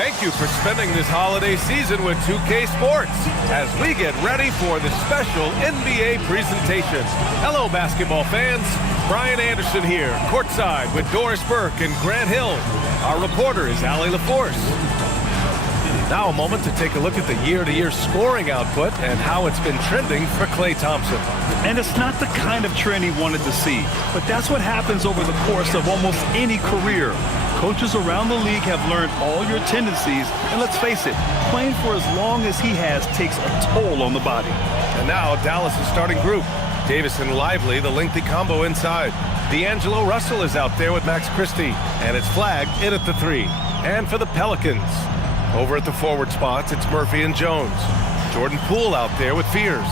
thank you for spending this holiday season with 2K Sports as we get ready for the special NBA presentation. Hello, basketball fans. Brian Anderson here, courtside with Doris Burke and Grant Hill. Our reporter is Allie LaForce. Now a moment to take a look at the year-to-year scoring output and how it's been trending for Klay Thompson. And it's not the kind of trend he wanted to see, but that's what happens over the course of almost any career. Coaches around the league have learned all your tendencies, and let's face it, playing for as long as he has takes a toll on the body. And now Dallas' starting group. Davis and Lively, the lengthy combo inside. D'Angelo Russell is out there with Max Christie, and it's flagged in at the 3. And for the Pelicans, over at the forward spots, it's Murphy and Jones. Jordan Poole out there with Fears.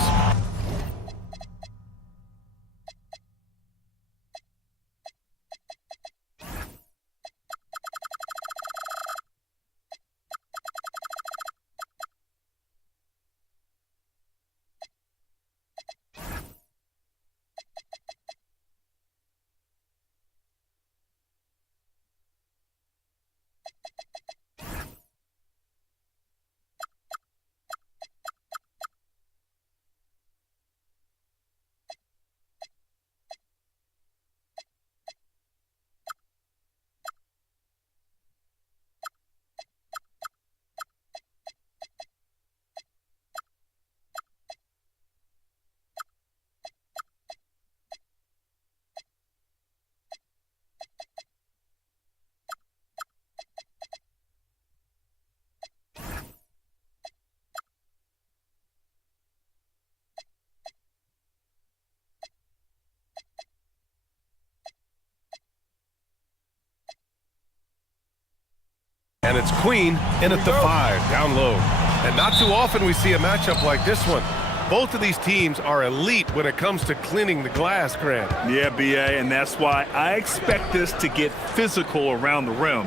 And it's Queen in at the 5, down low. And not too often we see a matchup like this one. Both of these teams are elite when it comes to cleaning the glass, Grant. Yeah, B.A., and that's why I expect this to get physical around the rim,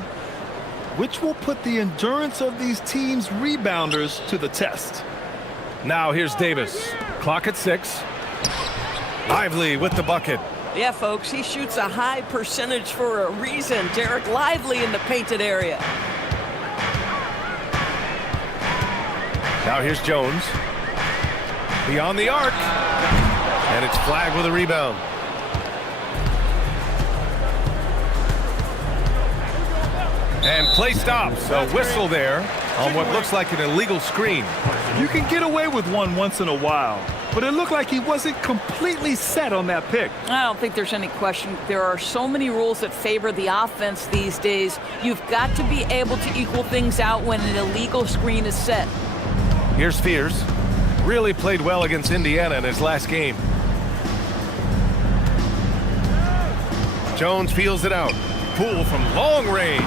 which will put the endurance of these teams' rebounders to the test. Now here's Davis. Clock at 6. Lively with the bucket. Yeah, folks, he shoots a high percentage for a reason. Derek Lively in the painted area. Now here's Jones. Beyond the arc. And it's flagged with a rebound. And play stops. A whistle there on what looks like an illegal screen. You can get away with one once in a while, but it looked like he wasn't completely set on that pick. I don't think there's any question. There are so many rules that favor the offense these days. You've got to be able to equal things out when an illegal screen is set. Here's Fears. Really played well against Indiana in his last game. Jones feels it out. Poole from long range.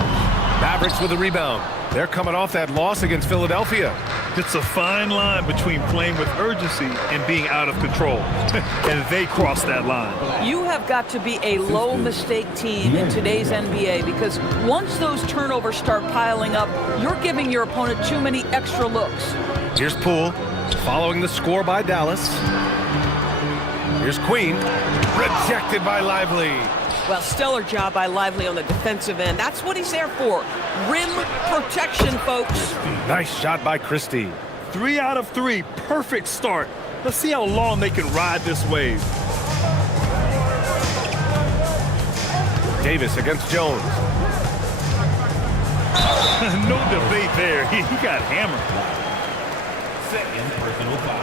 Mavericks with a rebound. They're coming off that loss against Philadelphia. It's a fine line between playing with urgency and being out of control. And they crossed that line. You have got to be a low mistake team in today's NBA, because once those turnovers start piling up, you're giving your opponent too many extra looks. Here's Poole following the score by Dallas. Here's Queen. Rejected by Lively. Well, stellar job by Lively on the defensive end. That's what he's there for. Rim protection, folks. Nice shot by Christie. 3 out of 3. Perfect start. Let's see how long they can ride this wave. Davis against Jones. No debate there. He got hammered.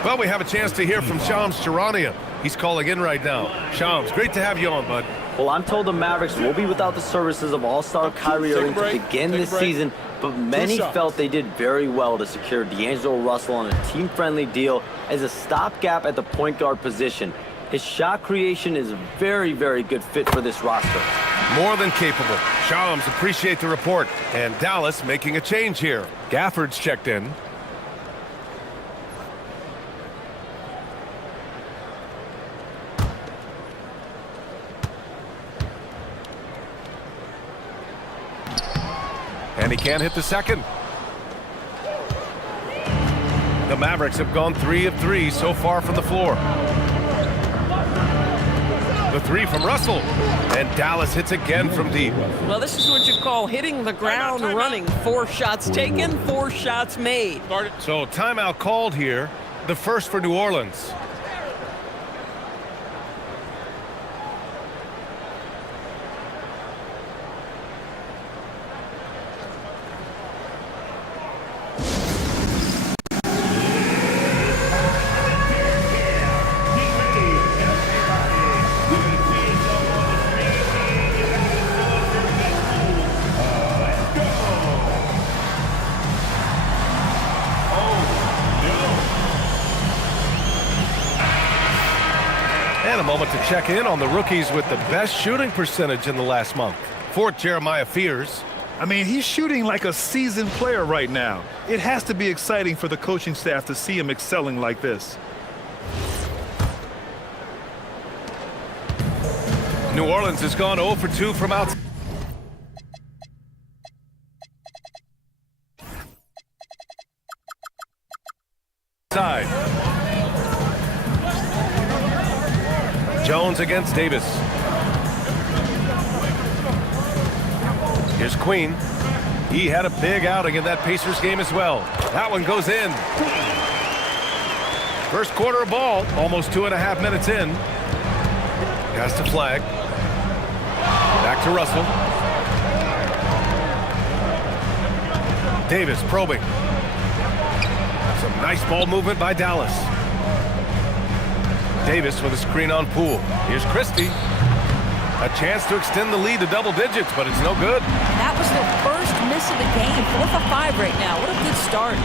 Well, we have a chance to hear from Shams Charania. He's calling in right now. Shams, great to have you on, bud. Well, I'm told the Mavericks will be without the services of All-Star Kyrie Irving to begin this season, but many felt they did very well to secure D'Angelo Russell on a team-friendly deal as a stopgap at the point guard position. His shot creation is a very, very good fit for this roster. More than capable. Shams, appreciate the report. And Dallas making a change here. Gafford's checked in. And he can't hit the second. The Mavericks have gone 3 of 3 so far from the floor. The three from Russell. And Dallas hits again from deep. Well, this is what you call hitting the ground running. 4 shots taken, 4 shots made. So timeout called here. The first for New Orleans. And a moment to check in on the rookies with the best shooting percentage in the last month. For Jeremiah Fears. I mean, he's shooting like a seasoned player right now. It has to be exciting for the coaching staff to see him excelling like this. New Orleans has gone 0 for 2 from outside. Jones against Davis. Here's Queen. He had a big outing in that Pacers game as well. That one goes in. First quarter of ball, almost 2.5 minutes in. Has to flag. Back to Russell. Davis probing. Some nice ball movement by Dallas. Davis with a screen on Poole. Here's Christie. A chance to extend the lead to double digits, but it's no good. That was the first miss of the game. 4 for 5 right now. What a good start.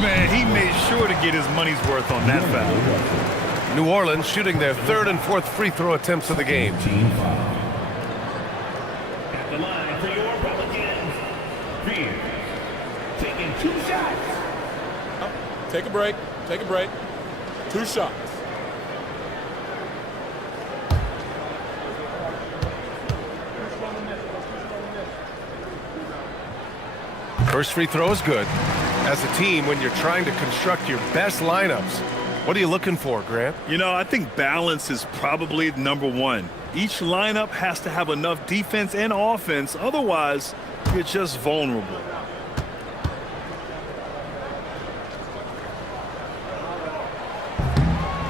Man, he made sure to get his money's worth on that foul. New Orleans shooting their 3rd and 4th free throw attempts of the game. At the line for your Pelicans, Fears, taking 2 shots. Take a break. Take a break. 2 shots. First free throw is good. As a team, when you're trying to construct your best lineups, what are you looking for, Grant? You know, I think balance is probably number 1. Each lineup has to have enough defense and offense. Otherwise, you're just vulnerable.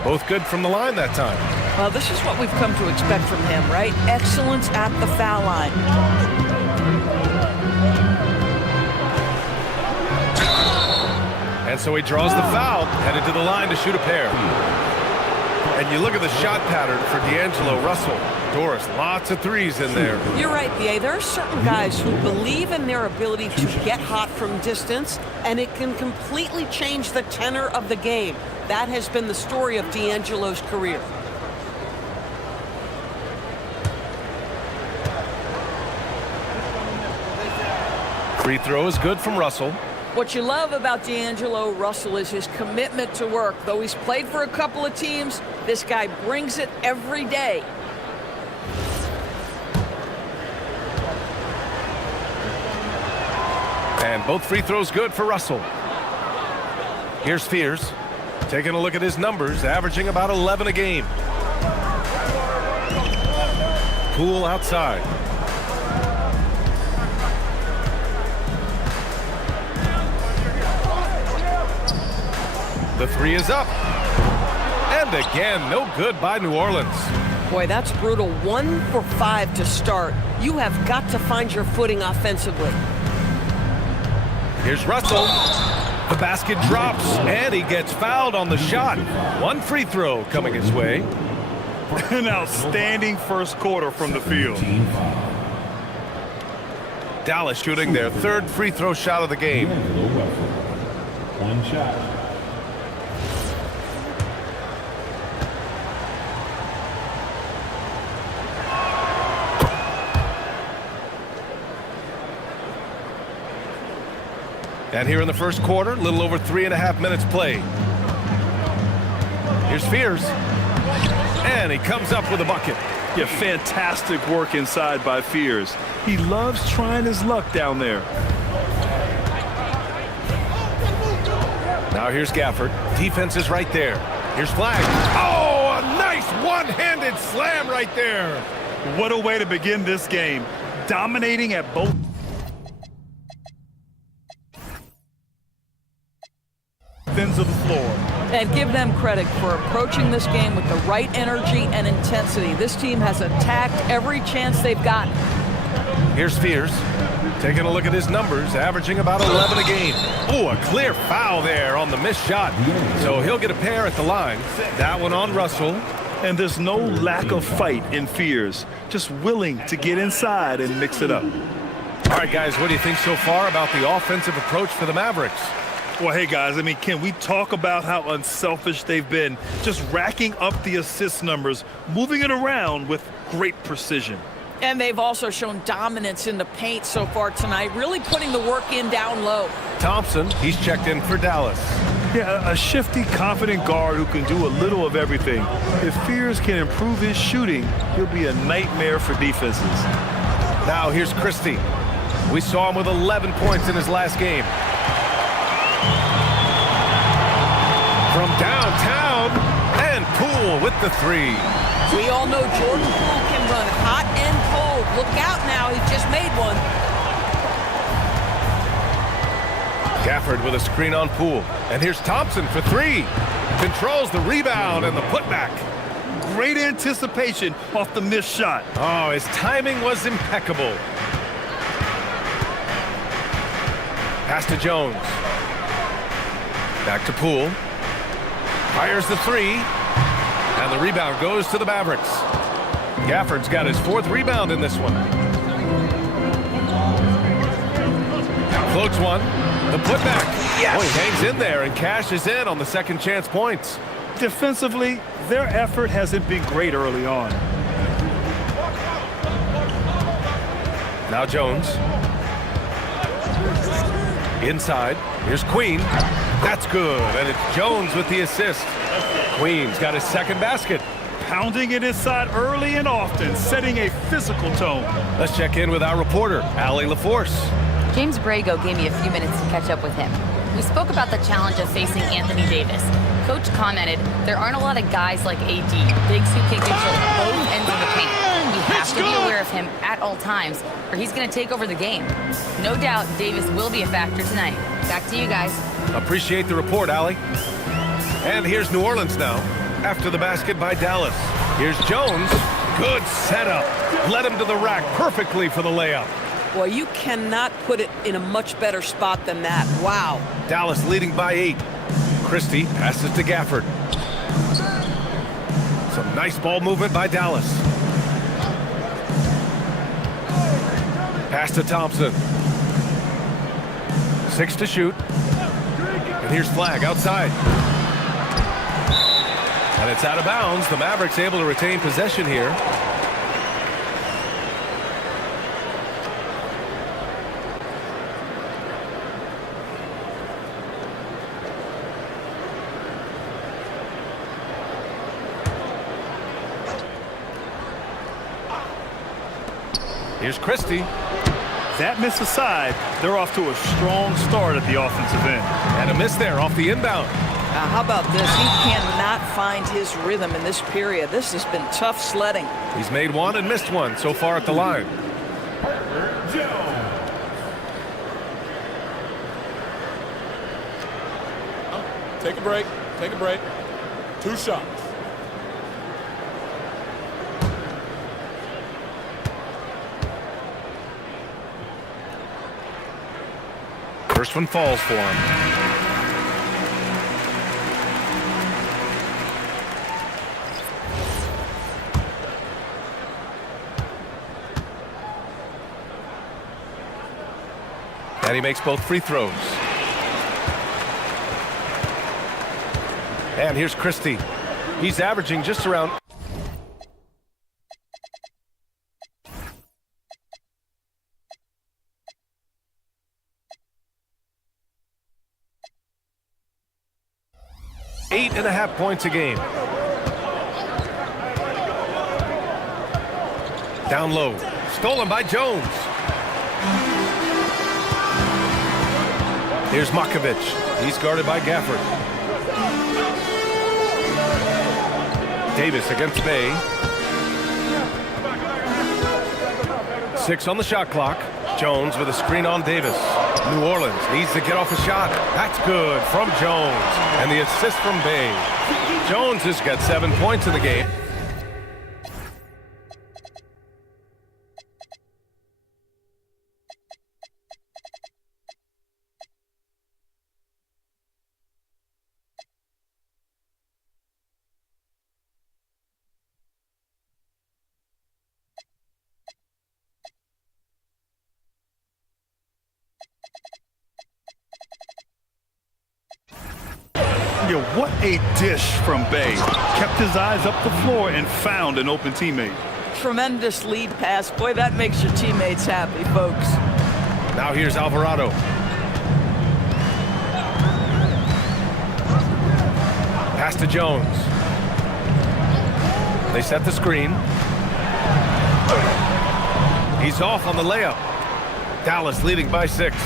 Both good from the line that time. Well, this is what we've come to expect from him, right? Excellence at the foul line. And so he draws the foul, headed to the line to shoot a pair. And you look at the shot pattern for D'Angelo Russell. Doris, lots of threes in there. You're right, B.A. There are certain guys who believe in their ability to get hot from distance, and it can completely change the tenor of the game. That has been the story of D'Angelo's career. Free throw is good from Russell. What you love about D'Angelo Russell is his commitment to work. Though he's played for a couple of teams, this guy brings it every day. And both free throws good for Russell. Here's Fears. Taking a look at his numbers, averaging about 11 a game. Poole outside. The three is up. And again, no good by New Orleans. Boy, that's brutal. 1 for 5 to start. You have got to find your footing offensively. Here's Russell. The basket drops, and he gets fouled on the shot. 1 free throw coming his way. An outstanding first quarter from the field. Dallas shooting their 3rd free throw shot of the game. 1 shot. And here in the first quarter, a little over 3.5 minutes played. Here's Fears. And he comes up with a bucket. Yeah, fantastic work inside by Fears. He loves trying his luck down there. Now here's Gafford. Defense is right there. Here's Flag. Oh, a Nice one-handed slam right there. What a way to begin this game. Dominating at both ends of the floor. And give them credit for approaching this game with the right energy and intensity. This team has attacked every chance they've gotten. Here's Fears, taking a look at his numbers, averaging about 11 a game. Ooh, a clear foul there on the missed shot. So he'll get a pair at the line. That one on Russell. And there's no lack of fight in Fears, just willing to get inside and mix it up. All right, guys, what do you think so far about the offensive approach for the Mavericks? Well, hey, guys, I mean, can we talk about how unselfish they've been? Just racking up the assist numbers, moving it around with great precision. And they've also shown dominance in the paint so far tonight, really putting the work in down low. Thompson, he's checked in for Dallas. Yeah, a shifty, confident guard who can do a little of everything. If Fears can improve his shooting, he'll be a nightmare for defenses. Now here's Christie. We saw him with 11 points in his last game. From downtown, and Poole with the three. We all know Jordan Poole can run hot and cold. Look out now, he just made one. Gafford with a screen on Poole. And here's Thompson for three. Controls the rebound and the putback. Great anticipation off the missed shot. Oh, his timing was impeccable. Pass to Jones. Back to Poole. Fires the three. And the rebound goes to the Mavericks. Gafford's got his fourth rebound in this one. Floats one. The putback. Yes. Oh, he hangs in there and cashes in on the second chance points. Defensively, their effort hasn't been great early on. Now Jones. Inside. Here's Queen. That's good. And it's Jones with the assist. Queen's got his second basket. Pounding it inside early and often, setting a physical tone. Let's check in with our reporter, Allie LaForce. James Brago gave me a few minutes to catch up with him. We spoke about the challenge of facing Anthony Davis. Coach commented, there aren't a lot of guys like AD, bigs who can control both ends of the paint. We have to be aware of him at all times, or he's going to take over the game. No doubt Davis will be a factor tonight. Back to you guys. Appreciate the report, Allie. And here's New Orleans now, after the basket by Dallas. Here's Jones. Good setup. Led him to the rack perfectly for the layup. Boy, you cannot put it in a much better spot than that. Wow. Dallas leading by 8. Christie passes to Gafford. Some nice ball movement by Dallas. Pass to Thompson. 6 to shoot. And here's Flag outside. And it's out of bounds. The Mavericks able to retain possession here. Here's Christie. That miss aside, they're off to a strong start at the offensive end. And a miss there off the inbound. Now, how about this? He cannot find his rhythm in this period. This has been tough sledding. He's made one and missed one so far at the line. Take a break. Take a break. 2 shots. First one falls for him. And he makes both free throws. And here's Christie. He's averaging just around eight and a half points a game. Down low. Stolen by Jones. Here's Makovich. He's guarded by Gafford. Davis against Bay. 6 on the shot clock. Jones with a screen on Davis. New Orleans needs to get off a shot. That's good from Jones. And the assist from Bay. Jones has got 7 points in the game. Yeah, what a dish from Bay. Kept his eyes up the floor and found an open teammate. Tremendous lead pass. Boy, that makes your teammates happy, folks. Now here's Alvarado. Pass to Jones. They set the screen. He's off on the layup. Dallas leading by 6.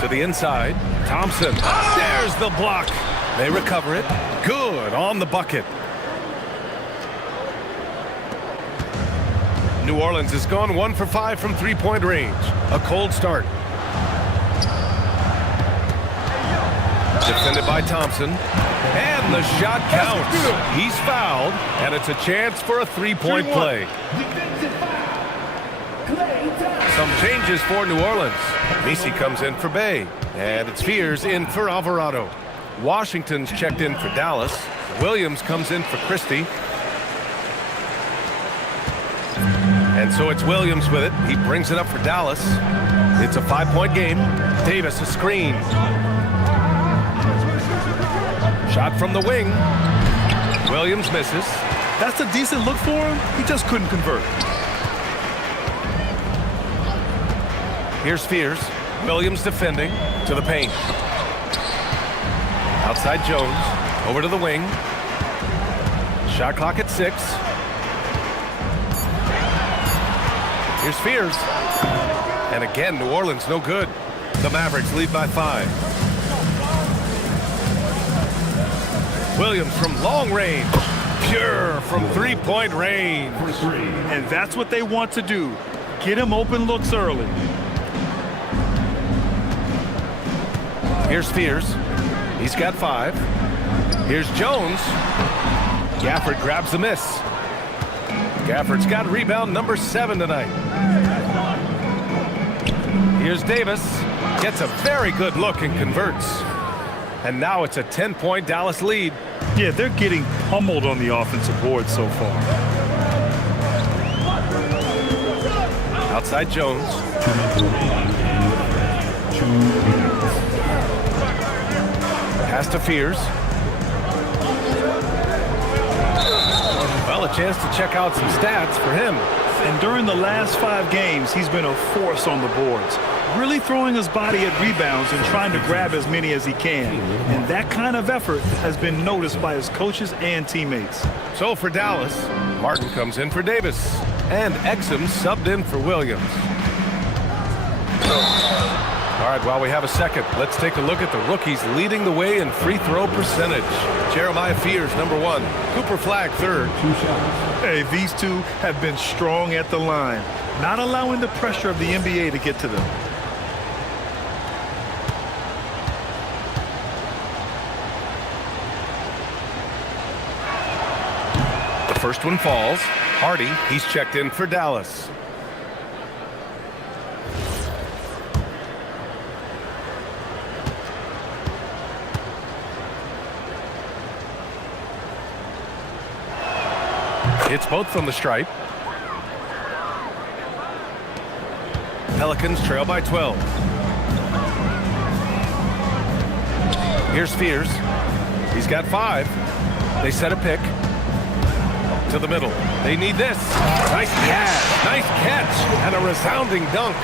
To the inside. Thompson. There's the block. They recover it. Good on the bucket. New Orleans has gone 1 for 5 from three-point range. A cold start. Defended by Thompson. And the shot counts. He's fouled, and it's a chance for a three-point play. Some changes for New Orleans. Misi comes in for Bay. And it's Fears in for Alvarado. Washington's checked in for Dallas. Williams comes in for Christie. And so it's Williams with it. He brings it up for Dallas. It's a 5-point game. Davis a screen. Shot from the wing. Williams misses. That's a decent look for him. He just couldn't convert. Here's Fears. Williams defending to the paint. Outside Jones. Over to the wing. Shot clock at 6. Here's Fears. And again, New Orleans no good. The Mavericks lead by 5. Williams from long range. Pure from three-point range. And that's what they want to do. Get him open looks early. Here's Fears. He's got 5. Here's Jones. Gafford grabs the miss. Gafford's got rebound number 7 tonight. Here's Davis. Gets a very good look and converts. And now it's a 10-point Dallas lead. Yeah, they're getting pummeled on the offensive board so far. Outside Jones. Pass to Fears. Well, a chance to check out some stats for him. And during the last 5 games, he's been a force on the boards. Really throwing his body at rebounds and trying to grab as many as he can. And that kind of effort has been noticed by his coaches and teammates. So for Dallas, Martin comes in for Davis. And Exum subbed in for Williams. All right, while we have a second, let's take a look at the rookies leading the way in free throw percentage. Jeremiah Fears, number 1. Cooper Flagg, 3rd. Hey, these two have been strong at the line, not allowing the pressure of the NBA to get to them. The first one falls. Hardy, he's checked in for Dallas. It's both from the stripe. Pelicans trail by 12. Here's Fears. He's got 5. They set a pick. To the middle. They need this. Nice catch. Nice catch. And a resounding dunk.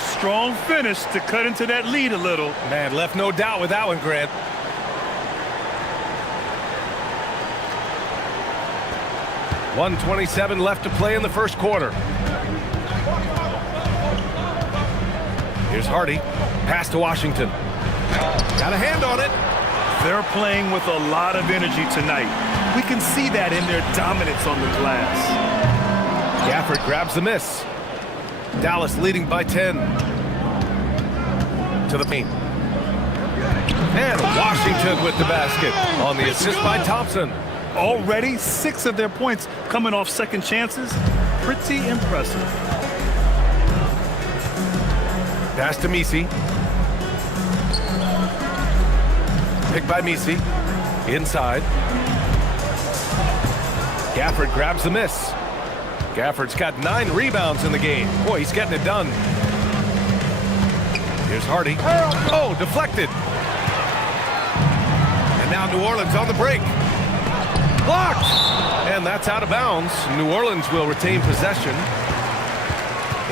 Strong finish to cut into that lead a little. Man, left no doubt with that one, Grant. .127 left to play in the first quarter. Here's Hardy. Pass to Washington. Got a hand on it. They're playing with a lot of energy tonight. We can see that in their dominance on the glass. Gafford grabs the miss. Dallas leading by 10. To the paint. And Washington with the basket on the assist by Thompson. Already 6 of their points coming off second chances. Pretty impressive. Pass to Misi. Picked by Misi. Inside. Gafford grabs the miss. Gafford's got 9 rebounds in the game. Boy, he's getting it done. Here's Hardy. Oh, deflected. And now New Orleans on the break. Blocked. And that's out of bounds. New Orleans will retain possession.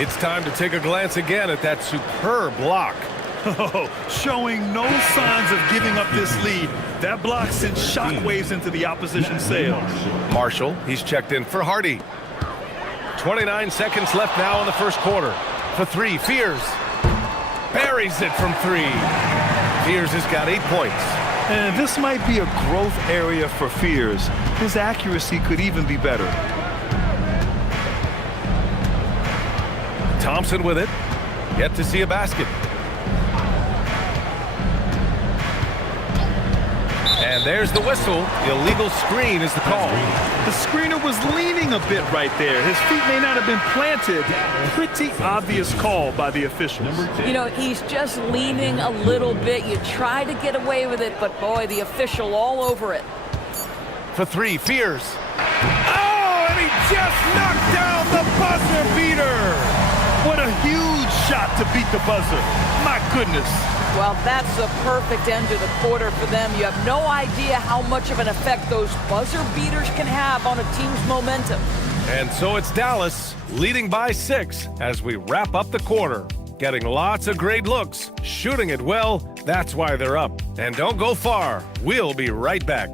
It's time to take a glance again at that superb block. Oh, showing no signs of giving up this lead. That block sent shockwaves into the opposition sails. Marshall, he's checked in for Hardy. 29 seconds left now in the first quarter. For 3, Fears. Buries it from 3. Fears has got 8 points. And this might be a growth area for Fears. His accuracy could even be better. Thompson with it. Yet to see a basket. And there's the whistle. Illegal screen is the call. The screener was leaning a bit right there. His feet may not have been planted. Pretty obvious call by the officials. You know, he's just leaning a little bit. You try to get away with it, but boy, the official all over it. For 3, Fears. Oh, and he just knocked down the buzzer beater. What a huge shot to beat the buzzer. My goodness. Well, that's the perfect end to the quarter for them. You have no idea how much of an effect those buzzer beaters can have on a team's momentum. And so it's Dallas leading by 6 as we wrap up the quarter. Getting lots of great looks, shooting it well. That's why they're up. And don't go far. We'll be right back.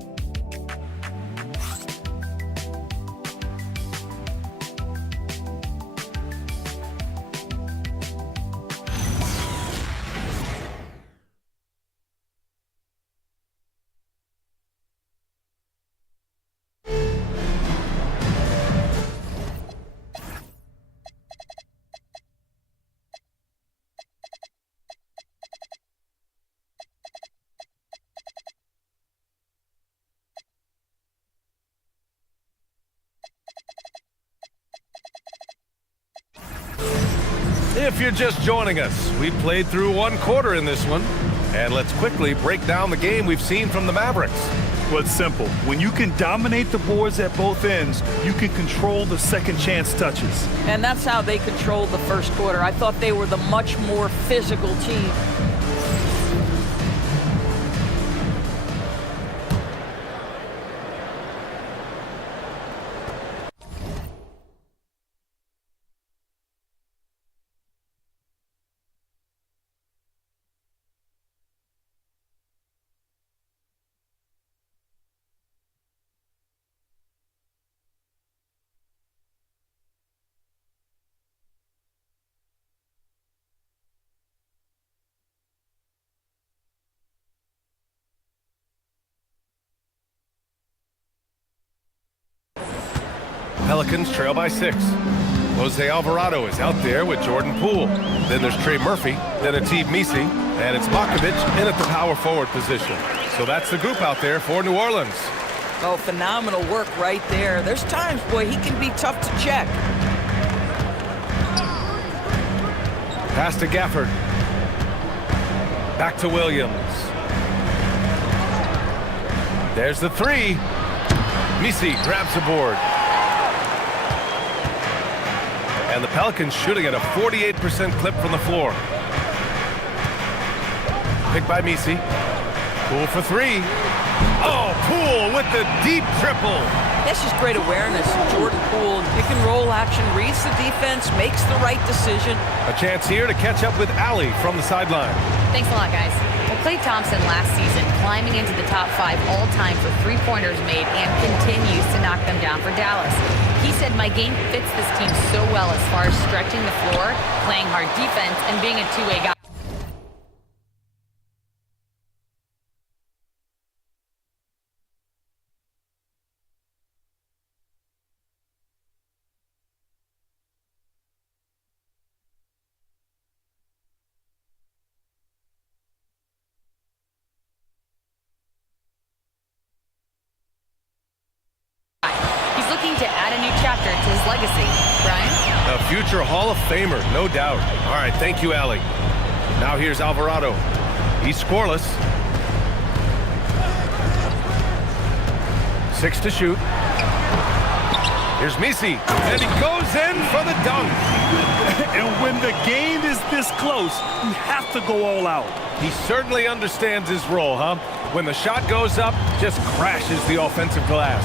If you're just joining us, we played through 1 quarter in this one. And let's quickly break down the game we've seen from the Mavericks. Well, it's simple. When you can dominate the boards at both ends, you can control the second chance touches. And that's how they controlled the first quarter. I thought they were the much more physical team. Pelicans trail by 6. Jose Alvarado is out there with Jordan Poole. Then there's Trey Murphy, then Atiib Misi, and it's Makovic in at the power forward position. So that's the group out there for New Orleans. Oh, phenomenal work right there. There's times, boy, he can be tough to check. Pass to Gafford. Back to Williams. There's the 3. Misi grabs the board. And the Pelicans shooting at a 48% clip from the floor. Picked by Misi. Poole for 3. Oh, Poole with the deep triple. That's just great awareness. Jordan Poole, pick and roll action, reads the defense, makes the right decision. A chance here to catch up with Allie from the sideline. Thanks a lot, guys. Well, Klay Thompson last season climbing into the top 5 all-time for three-pointers made and continues to knock them down for Dallas. He said, my game fits this team so well as far as stretching the floor, playing hard defense, and being a two-way guy. looking to add a new chapter to his legacy. Brian? A future Hall of Famer, no doubt. All right, thank you, Allie. Now here's Alvarado. He's scoreless. 6 to shoot. Here's Misi, and he goes in for the dunk. And when the game is this close, you have to go all out. He certainly understands his role, huh? When the shot goes up, just crashes the offensive glass.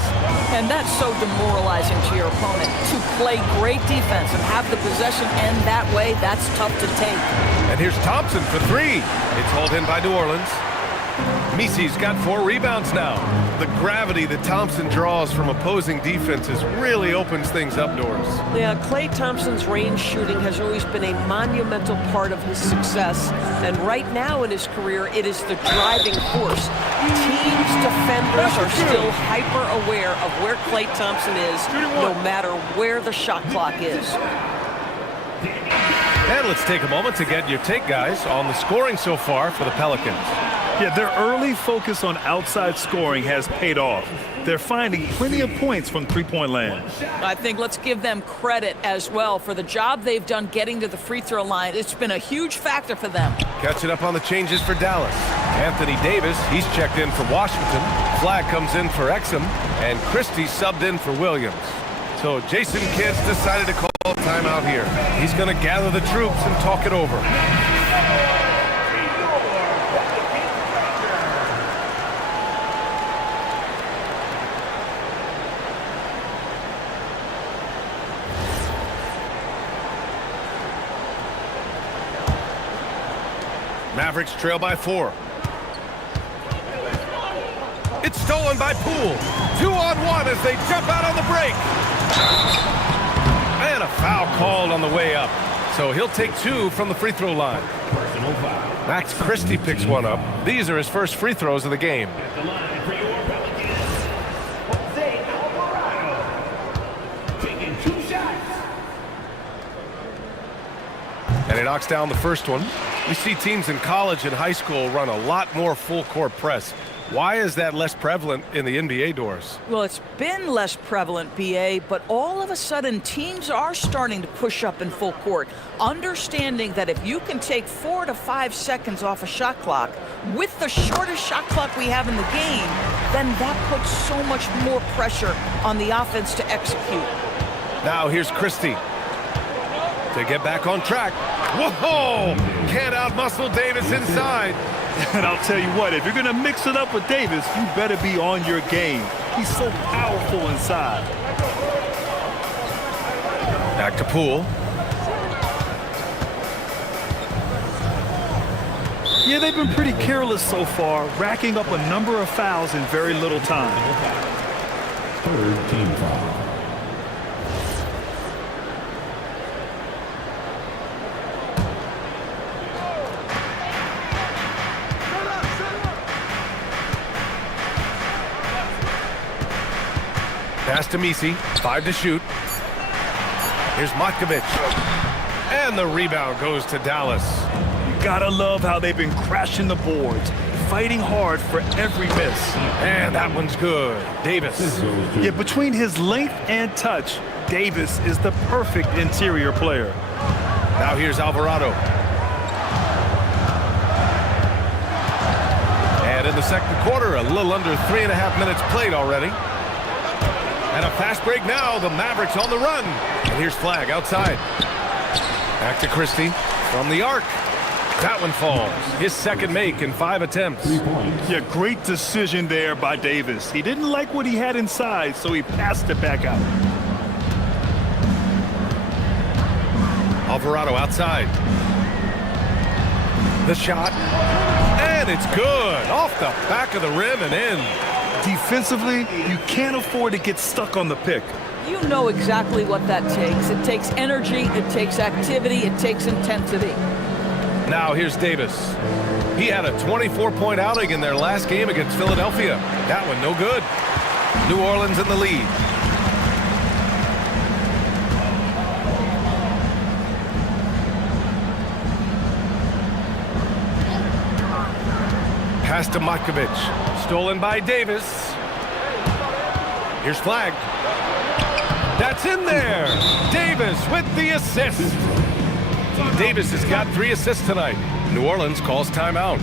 And that's so demoralizing to your opponent. To play great defense and have the possession end that way, that's tough to take. And here's Thompson for 3. It's hauled in by New Orleans. Misi's got 4 rebounds now. The gravity that Thompson draws from opposing defenses really opens things up, Doris. Yeah, Klay Thompson's range shooting has always been a monumental part of his success. And right now in his career, it is the driving force. Teams' defenders are still hyper-aware of where Klay Thompson is, no matter where the shot clock is. And let's take a moment to get your take, guys, on the scoring so far for the Pelicans. Yeah, their early focus on outside scoring has paid off. They're finding plenty of points from three-point land. I think let's give them credit as well for the job they've done getting to the free throw line. It's been a huge factor for them. Catching up on the changes for Dallas. Anthony Davis, he's checked in for Washington. Flagg comes in for Exum, and Christie subbed in for Williams. So Jason Kidd's decided to call a timeout here. He's going to gather the troops and talk it over. Mavericks trail by 4. It's stolen by Poole. 2-on-1 as they jump out on the break. And a foul called on the way up. So he'll take 2 from the free throw line. Max Christie picks one up. These are his first free throws of the game. At the line for your Pelicans, Jose Alvarado. Taking 2 shots. And he knocks down the first one. We see teams in college and high school run a lot more full court press. Why is that less prevalent in the NBA, Doris? Well, it's been less prevalent, BA, but all of a sudden teams are starting to push up in full court, understanding that if you can take 4 to 5 seconds off a shot clock with the shortest shot clock we have in the game, then that puts so much more pressure on the offense to execute. Now here's Christie to get back on track. Whoa! Can't outmuscle Davis inside. And I'll tell you what, if you're going to mix it up with Davis, you better be on your game. He's so powerful inside. Back to Poole. Yeah, they've been pretty careless so far, racking up a number of fouls in very little time. Third team foul. Pass to Misi, 5 to shoot. Here's Matkovic. And the rebound goes to Dallas. You gotta love how they've been crashing the boards, fighting hard for every miss. And that one's good. Davis. Yeah, between his length and touch, Davis is the perfect interior player. Now here's Alvarado. And in the second quarter, a little under 3.5 minutes played already. And a fast break now. The Mavericks on the run. And here's Flagg outside. Back to Christie from the arc. That one falls. His second make in 5 attempts. Yeah, great decision there by Davis. He didn't like what he had inside, so he passed it back out. Alvarado outside. The shot. And it's good. Off the back of the rim and in. Defensively, you can't afford to get stuck on the pick. You know exactly what that takes. It takes energy, it takes activity, it takes intensity. Now here's Davis. He had a 24-point outing in their last game against Philadelphia. That one no good. New Orleans in the lead. Pass to Matkovic. Stolen by Davis. Here's Flagg. That's in there. Davis with the assist. Davis has got 3 assists tonight. New Orleans calls timeout.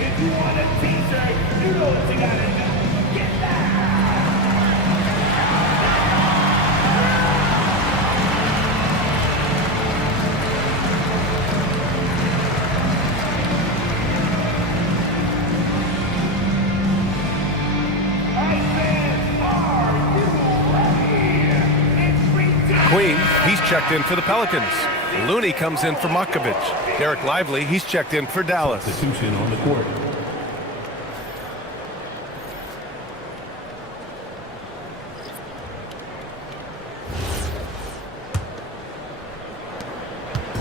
If you want a t-shirt, you know what you gotta do. Get that! Queen, he's checked in for the Pelicans. Looney comes in for Makovich. Derek Lively, he's checked in for Dallas. Substitution on the court.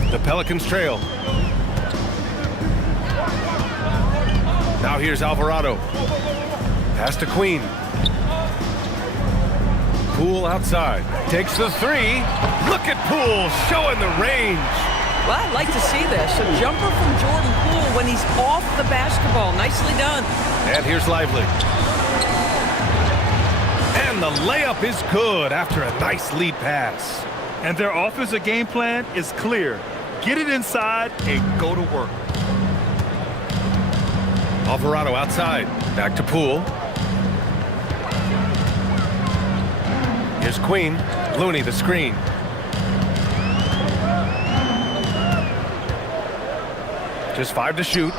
The Pelicans trail. Now here's Alvarado. Pass to Queen. Poole outside. Takes the 3. Look at Poole showing the range. Well, I'd like to see this. A jumper from Jordan Poole when he's off the basketball. Nicely done. And here's Lively. And the layup is good after a nice lead pass. And their offensive game plan is clear. Get it inside and go to work. Alvarado outside. Back to Poole. Here's Queen. Looney the screen. Just 5 to shoot.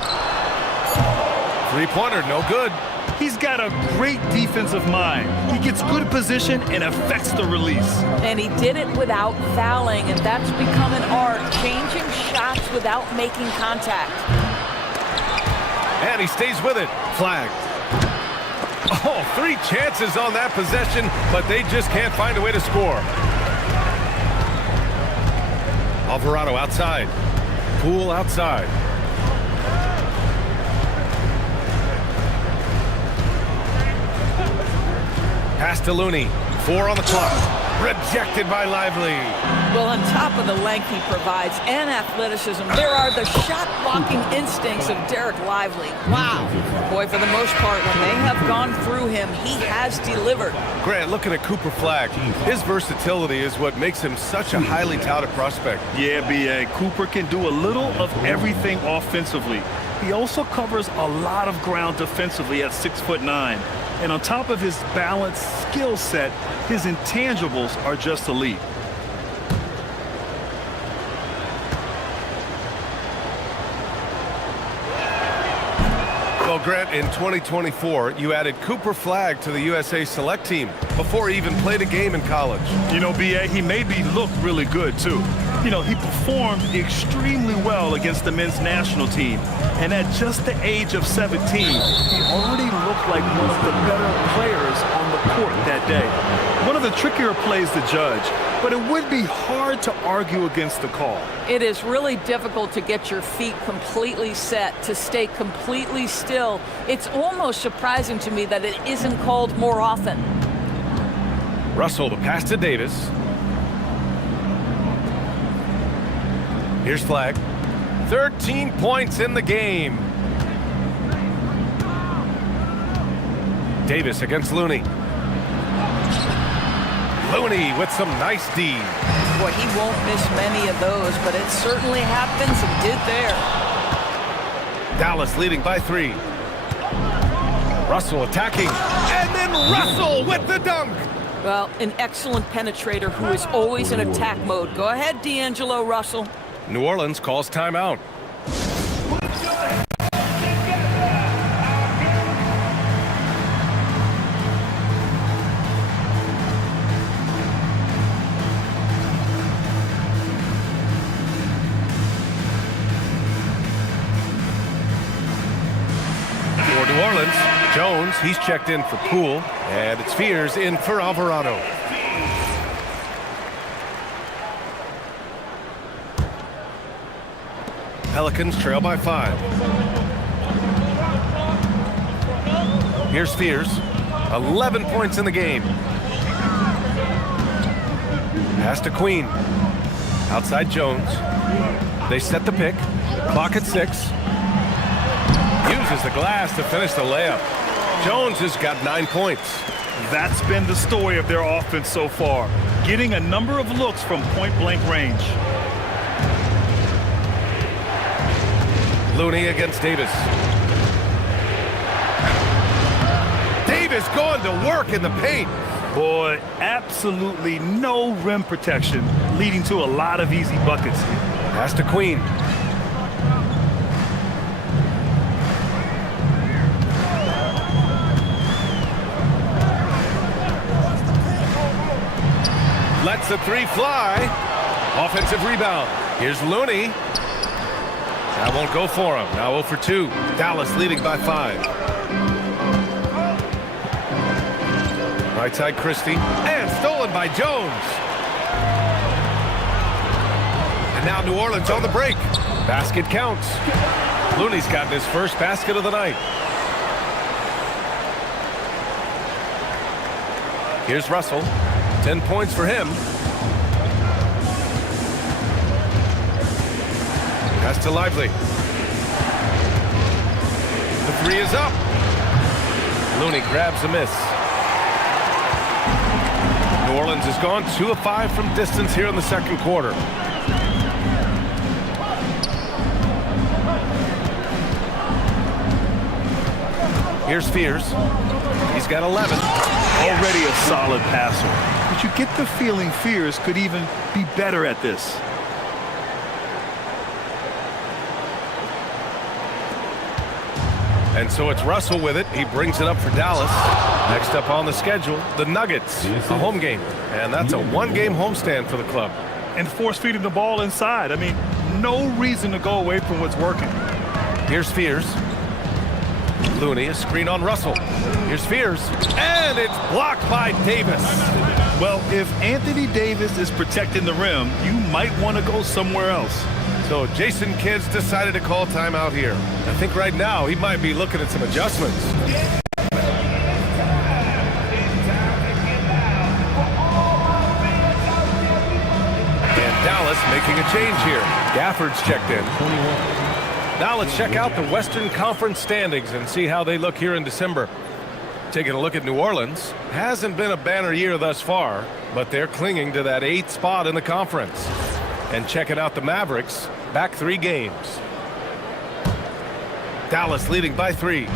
3-pointer, no good. He's got a great defensive mind. He gets good position and affects the release. And he did it without fouling, and that's become an art, changing shots without making contact. And he stays with it. Flagged. Oh, 3 chances on that possession, but they just can't find a way to score. Alvarado outside. Poole outside. Pass to Looney. 4 on the clock. Rejected by Lively. Well, on top of the length he provides and athleticism, there are the shot-blocking instincts of Derek Lively. Wow. Boy, for the most part, when they have gone through him, he has delivered. Grant, looking at Cooper Flagg, his versatility is what makes him such a highly touted prospect. Yeah, B.A. Cooper can do a little of everything offensively. He also covers a lot of ground defensively at 6'9". And on top of his balanced skill set, his intangibles are just elite. Well, Grant, in 2024, you added Cooper Flagg to the USA Select team before he even played a game in college. You know, B.A., he made me look really good, too. You know, he performed extremely well against the men's national team. And at just the age of 17, he already looked like one of the better players on the court that day. One of the trickier plays to judge, but it would be hard to argue against the call. It is really difficult to get your feet completely set, to stay completely still. It's almost surprising to me that it isn't called more often. Russell, the pass to Davis. Here's Flagg. 13 points in the game. Davis against Looney. Looney with some nice D. Boy, he won't miss many of those, but it certainly happens and did there. Dallas leading by 3. Russell attacking, and then Russell with the dunk. Well, an excellent penetrator who is always in attack mode. Go ahead, D'Angelo Russell. New Orleans calls timeout. For New Orleans, Jones, he's checked in for Poole, and it's Fears in for Alvarado. Pelicans trail by 5. Here's Fears. 11 points in the game. Pass to Queen. Outside Jones. They set the pick. Clock at 6. Uses the glass to finish the layup. Jones has got 9 points. That's been the story of their offense so far, getting a number of looks from point-blank range. Looney against Davis. Davis going to work in the paint. Boy, absolutely no rim protection, leading to a lot of easy buckets. Pass to Queen. Lets the three fly. Offensive rebound. Here's Looney. That won't go for him. Now 0 for 2. Dallas leading by 5. Right side Christie. And stolen by Jones. And now New Orleans on the break. Basket counts. Looney's gotten his first basket of the night. Here's Russell. 10 points for him. Pass to Lively. The three is up. Looney grabs a miss. New Orleans has gone 2 of 5 from distance here in the second quarter. Here's Fears. He's got 11. Already a solid passer. But you get the feeling Fears could even be better at this. And so it's Russell with it. He brings it up for Dallas. Next up on the schedule, the Nuggets, a home game. And that's a one-game homestand for the club. And force feeding the ball inside. I mean, no reason to go away from what's working. Here's Fears. Looney, a screen on Russell. Here's Fears. And it's blocked by Davis. Well, if Anthony Davis is protecting the rim, you might want to go somewhere else. So Jason Kidd's decided to call timeout here. I think right now he might be looking at some adjustments. And Dallas making a change here. Gafford's checked in. Now let's check out the Western Conference standings and see how they look here in December. Taking a look at New Orleans. Hasn't been a banner year thus far, but they're clinging to that 8th spot in the conference. And checking out the Mavericks, back 3 games. Dallas leading by 3.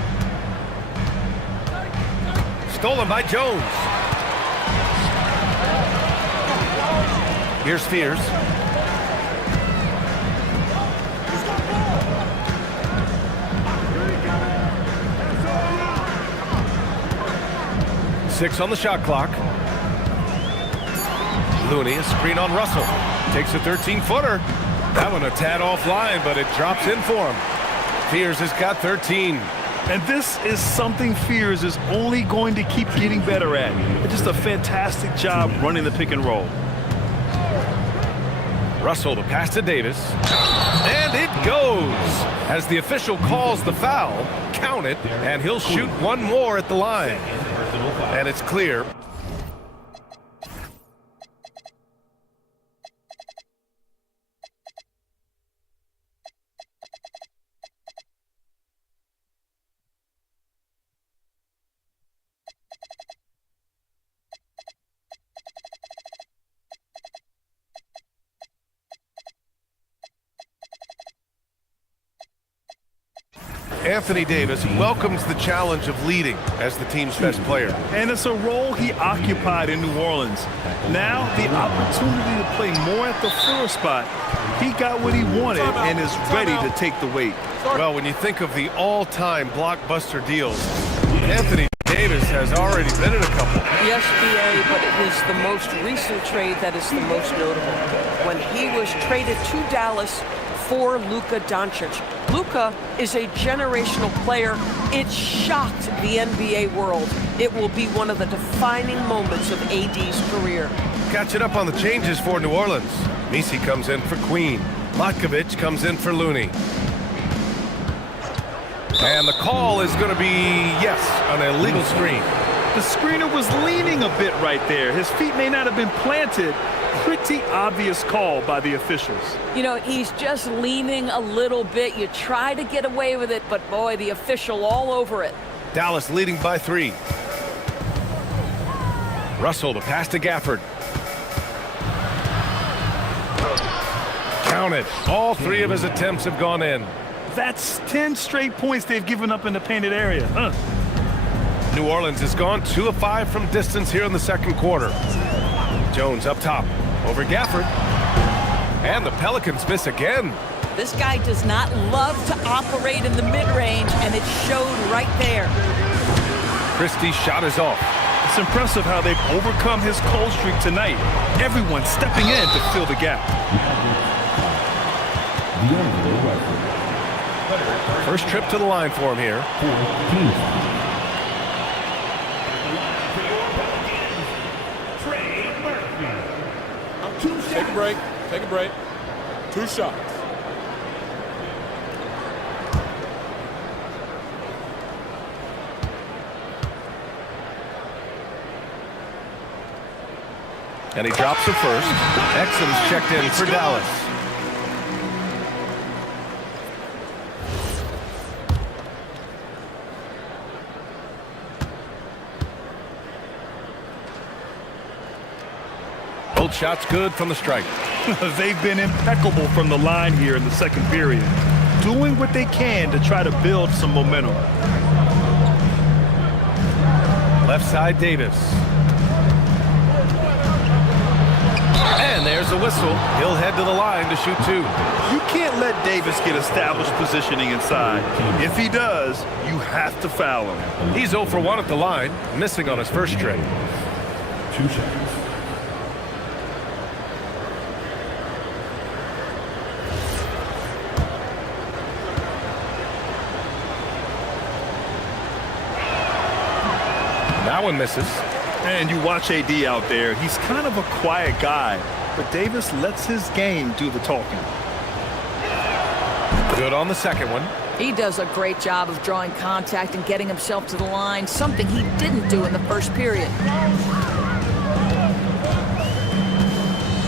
Stolen by Jones. Here's Fears. Six on the shot clock. Looney, a screen on Russell. Takes a 13-footer. That one a tad offline, but it drops in for him. Fears has got 13. And this is something Fears is only going to keep getting better at. Just a fantastic job running the pick and roll. Russell to pass to Davis. And it goes. As the official calls the foul, count it, and he'll shoot one more at the line. And it's clear. Anthony Davis welcomes the challenge of leading as the team's best player. And it's a role he occupied in New Orleans. Now the opportunity to play more at the 4 spot. He got what he wanted and is ready to take the weight. Well, when you think of the all-time blockbuster deals, Anthony Davis has already been in a couple. Yes, B.A., but it is the most recent trade that is the most notable. When he was traded to Dallas for Luka Doncic. Luka is a generational player. It shocked the NBA world. It will be one of the defining moments of AD's career. Catching up on the changes for New Orleans. Misi comes in for Queen. Matkovic comes in for Looney. And the call is going to be, yes, an illegal screen. The screener was leaning a bit right there. His feet may not have been planted. Pretty obvious call by the officials. You know, he's just leaning a little bit. You try to get away with it, but boy, the official all over it. Dallas leading by 3. Russell, the pass to Gafford. Counted. All 3 of his attempts have gone in. That's 10 straight points they've given up in the painted area. New Orleans has gone 2 of 5 from distance here in the second quarter. Jones up top. Over Gafford. And the Pelicans miss again. This guy does not love to operate in the mid-range, and it showed right there. Christie's shot is off. It's impressive how they've overcome his cold streak tonight. Everyone stepping in to fill the gap. First trip to the line for him here. Take a break. Take a break. 2 shots. And he drops the first. Exum's checked in for Dallas. Both shots good from the stripe. They've been impeccable from the line here in the second period, doing what they can to try to build some momentum. Left side, Davis. And there's the whistle. He'll head to the line to shoot 2. You can't let Davis get established positioning inside. If he does, you have to foul him. He's 0 for 1 at the line, missing on his first trip. 2 seconds. That one misses. And you watch AD out there. He's kind of a quiet guy, but Davis lets his game do the talking. Good on the second one. He does a great job of drawing contact and getting himself to the line, something he didn't do in the first period.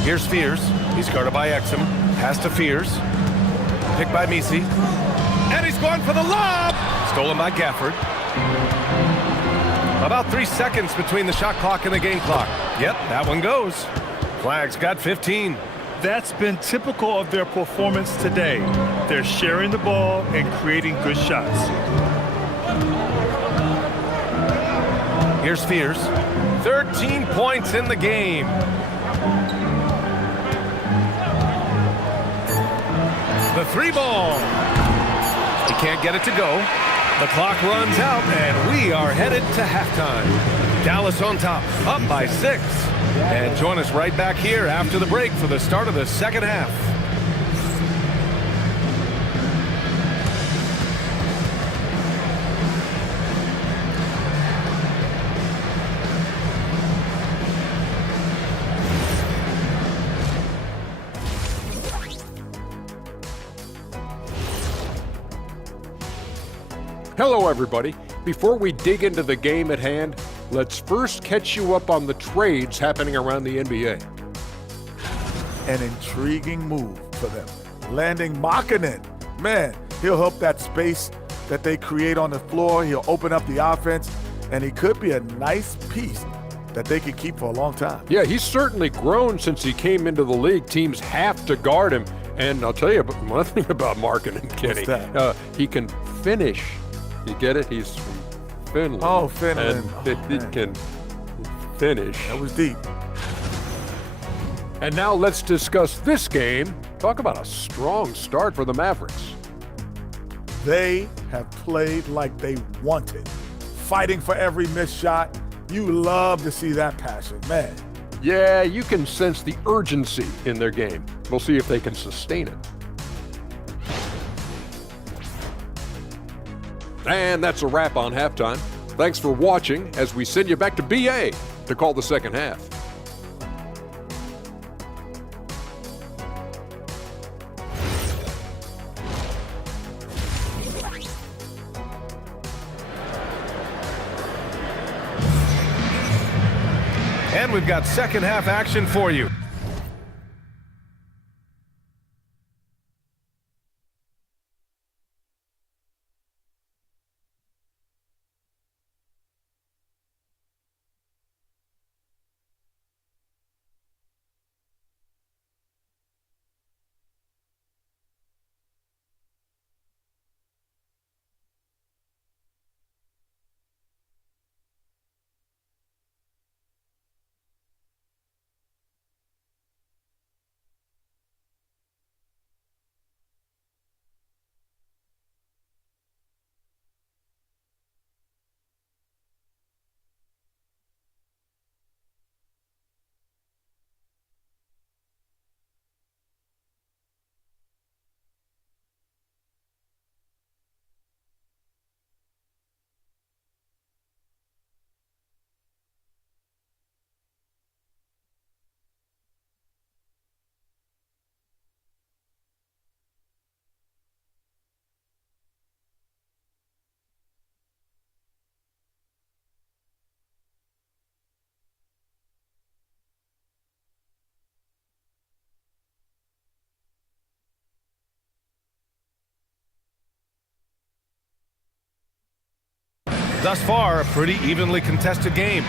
Here's Fears. He's guarded by Exum. Pass to Fears. Picked by Misi. And he's going for the lob! Stolen by Gafford. About 3 seconds between the shot clock and the game clock. Yep, that one goes. Flag's got 15. That's been typical of their performance today. They're sharing the ball and creating good shots. Here's Fears. 13 points in the game. The 3 ball. He can't get it to go. The clock runs out, and we are headed to halftime. Dallas on top, up by 6. And join us right back here after the break for the start of the second half. Hello, everybody. Before we dig into the game at hand, let's first catch you up on the trades happening around the NBA. An intriguing move for them. Landing Markkanen. Man, he'll help that space that they create on the floor. He'll open up the offense, and he could be a nice piece that they can keep for a long time. Yeah, he's certainly grown since he came into the league. Teams have to guard him. And I'll tell you one thing about Markkanen, Kenny. What's that? He can finish. You get it? He's from Finland. Oh, Finland. And he can finish. That was deep. And now let's discuss this game. Talk about a strong start for the Mavericks. They have played like they wanted, fighting for every missed shot. You love to see that passion, man. Yeah, you can sense the urgency in their game. We'll see if they can sustain it. And that's a wrap on halftime. Thanks for watching as we send you back to BA to call the second half. And we've got second half action for you. Thus far, a pretty evenly contested game.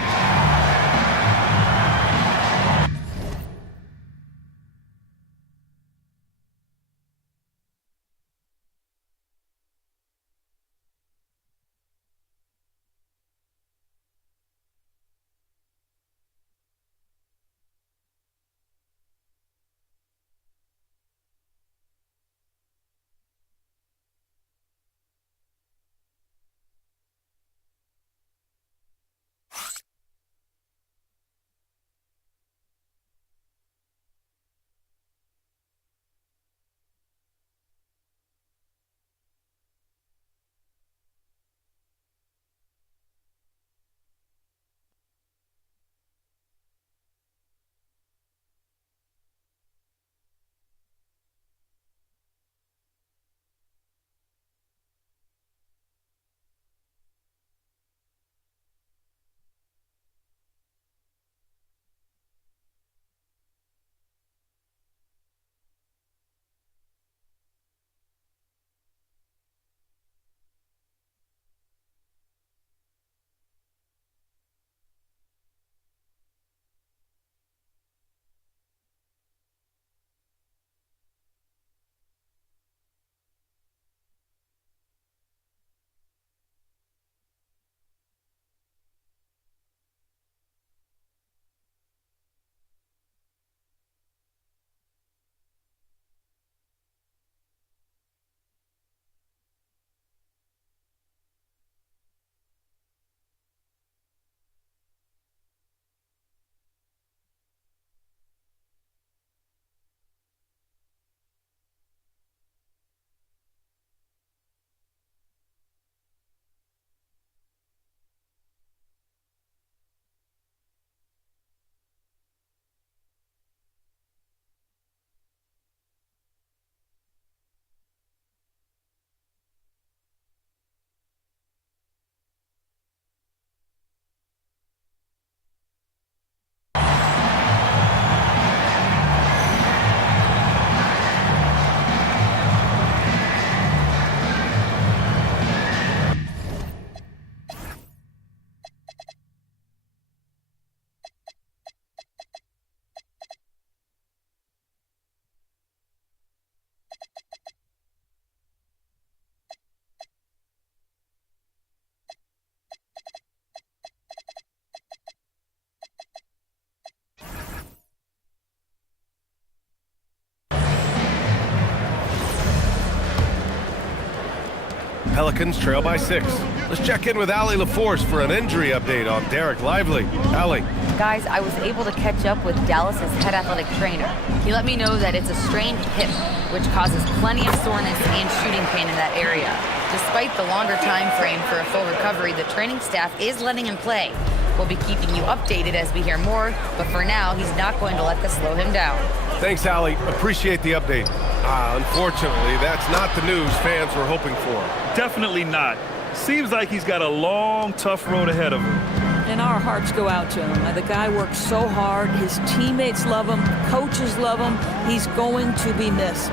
Pelicans trail by 6. Let's check in with Allie LaForce for an injury update on Derek Lively. Allie. Guys, I was able to catch up with Dallas's head athletic trainer. He let me know that it's a strained hip, which causes plenty of soreness and shooting pain in that area. Despite the longer time frame for a full recovery, the training staff is letting him play. We'll be keeping you updated as we hear more, but for now, he's not going to let this slow him down. Thanks, Allie. Appreciate the update. Unfortunately, that's not the news fans were hoping for. Definitely not. Seems like he's got a long, tough road ahead of him. And our hearts go out to him. The guy works so hard. His teammates love him. Coaches love him. He's going to be missed.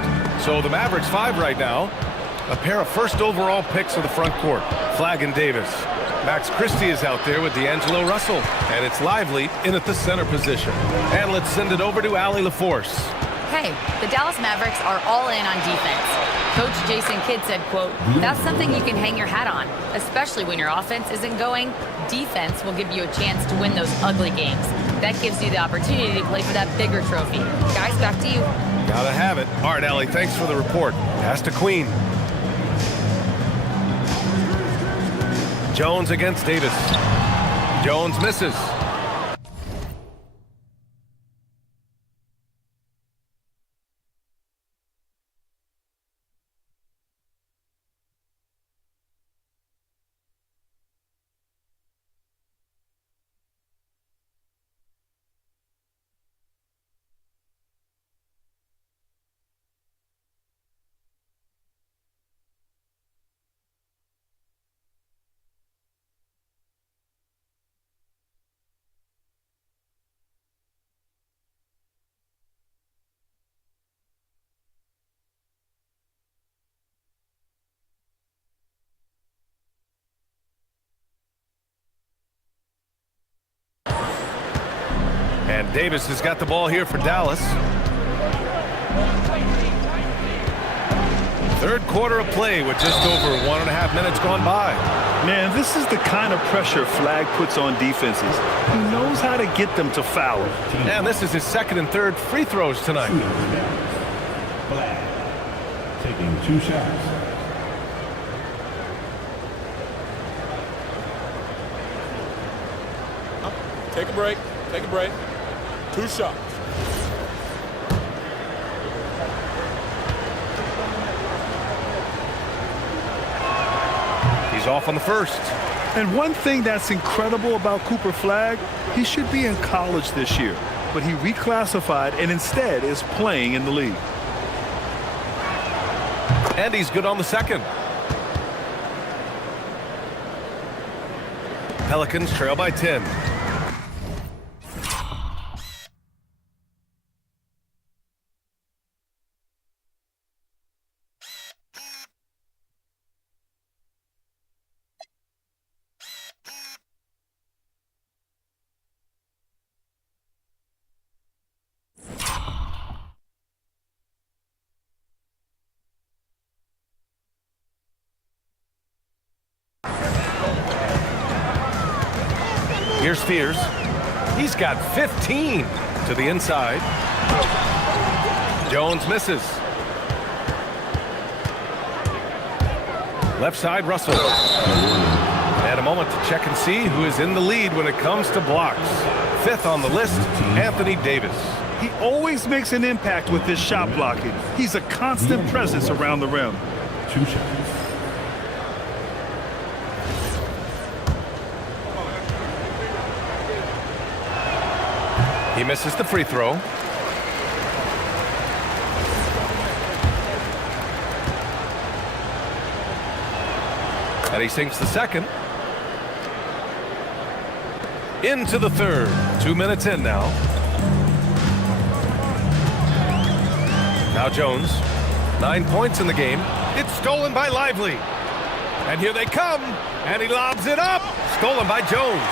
So the Mavericks 5 right now. A pair of first overall picks of the front court. Flagg and Davis. Max Christie is out there with D'Angelo Russell. And it's Lively in at the center position. And let's send it over to Allie LaForce. Hey, the Dallas Mavericks are all in on defense. Coach Jason Kidd said, quote, "That's something you can hang your hat on, especially when your offense isn't going. Defense will give you a chance to win those ugly games. That gives you the opportunity to play for that bigger trophy." Guys, back to you. Gotta have it. All right, Allie, thanks for the report. Pass to Queen. Jones against Davis. Jones misses. And Davis has got the ball here for Dallas. Third quarter of play with just over 1.5 minutes gone by. Man, this is the kind of pressure Flagg puts on defenses. He knows how to get them to foul. And this is his second and third free throws tonight. Flagg taking 2 shots. Take a break. Take a break. 2 shots. He's off on the first. And one thing that's incredible about Cooper Flagg, he should be in college this year, but he reclassified and instead is playing in the league. And he's good on the second. Pelicans trail by 10. Here's Spears. He's got 15 to the inside. Jones misses. Left side, Russell. And a moment to check and see who is in the lead when it comes to blocks. 5th on the list, Anthony Davis. He always makes an impact with his shot blocking. He's a constant presence around the rim. 2 shots. He misses the free throw. And he sinks the second. Into the third. 2 minutes in now. Now Jones. 9 points in the game. It's stolen by Lively. And here they come. And he lobs it up. Stolen by Jones.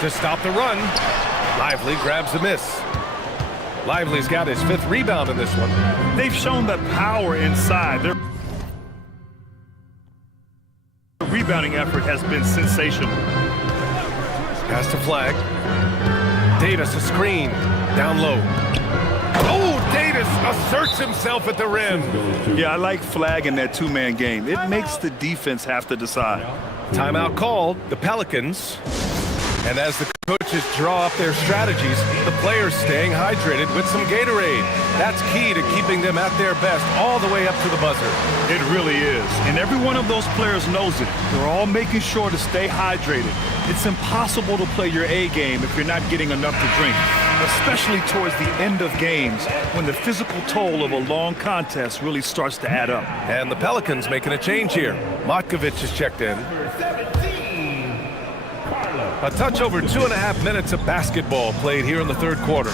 To stop the run, Lively grabs the miss. Lively's got his 5th rebound in this one. They've shown the power inside. Their rebounding effort has been sensational. Pass to Flagg. Davis a screen. Down low. Oh, Davis asserts himself at the rim. Yeah, I like Flagg in that 2-man game. It makes the defense have to decide. Timeout called, the Pelicans. And as the coaches draw up their strategies, the players staying hydrated with some Gatorade. That's key to keeping them at their best all the way up to the buzzer. It really is. And every one of those players knows it. They're all making sure to stay hydrated. It's impossible to play your A game if you're not getting enough to drink. especially towards the end of games when the physical toll of a long contest really starts to add up. And the Pelicans making a change here. Matkovic is checked in. A touch over 2.5 minutes of basketball played here in the third quarter.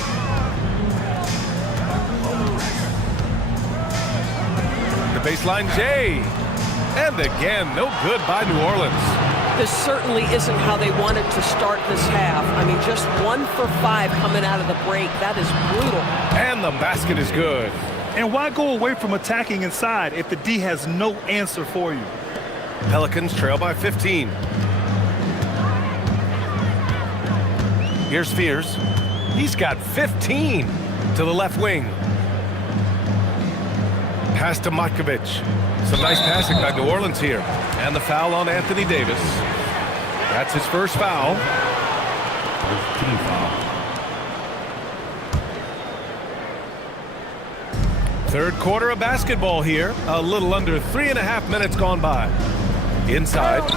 The baseline J. And again, no good by New Orleans. This certainly isn't how they wanted to start this half. I mean, just 1 for 5 coming out of the break. That is brutal. And the basket is good. And why go away from attacking inside if the D has no answer for you? Pelicans trail by 15. Here's Fears. He's got 15 to the left wing. Pass to Matkovic. Some nice passing by New Orleans here. And the foul on Anthony Davis. That's his first foul. Team foul. Third quarter of basketball here. A little under 3.5 minutes gone by. Inside.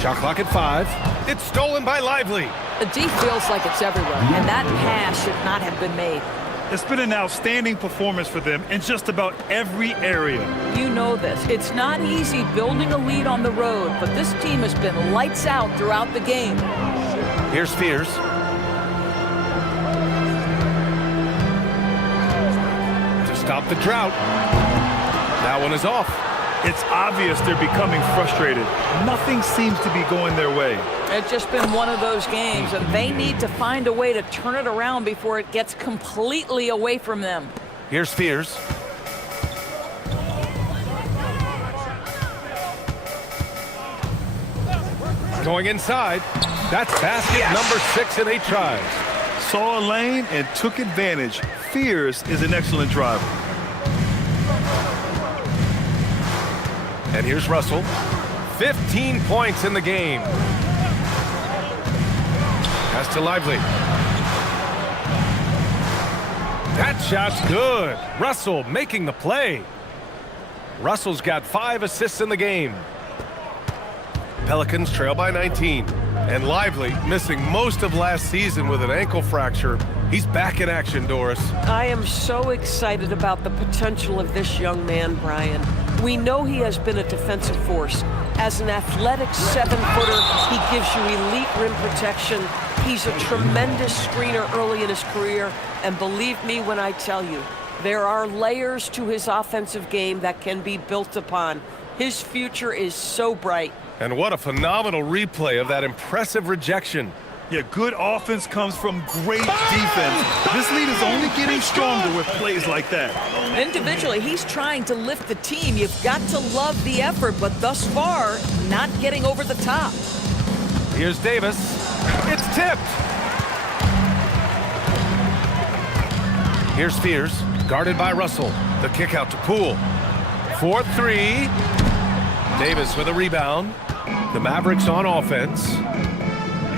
Shot clock at 5. It's stolen by Lively. The D feels like it's everywhere, and that pass should not have been made. It's been an outstanding performance for them in just about every area. You know this. It's not easy building a lead on the road, but this team has been lights out throughout the game. Here's Fears. To stop the drought. That one is off. It's obvious they're becoming frustrated. Nothing seems to be going their way. It's just been one of those games, and they need to find a way to turn it around before it gets completely away from them. Here's Fears. Going inside. That's basket number 6 in 8 tries. Saw a lane and took advantage. Fears is an excellent driver. And here's Russell. 15 points in the game. Pass to Lively. That shot's good. Russell making the play. Russell's got 5 assists in the game. Pelicans trail by 19. And Lively, missing most of last season with an ankle fracture. He's back in action, Doris. I am so excited about the potential of this young man, Brian. We know he has been a defensive force. As an athletic 7-footer, he gives you elite rim protection. He's a tremendous screener early in his career. And believe me when I tell you, there are layers to his offensive game that can be built upon. His future is so bright. And what a phenomenal replay of that impressive rejection. Yeah, good offense comes from great defense. This lead is only getting stronger with plays like that. Individually, he's trying to lift the team. You've got to love the effort, but thus far, not getting over the top. Here's Davis. It's tipped. Here's Fears, guarded by Russell. The kick out to Poole. 4-3. Davis with a rebound. The Mavericks on offense.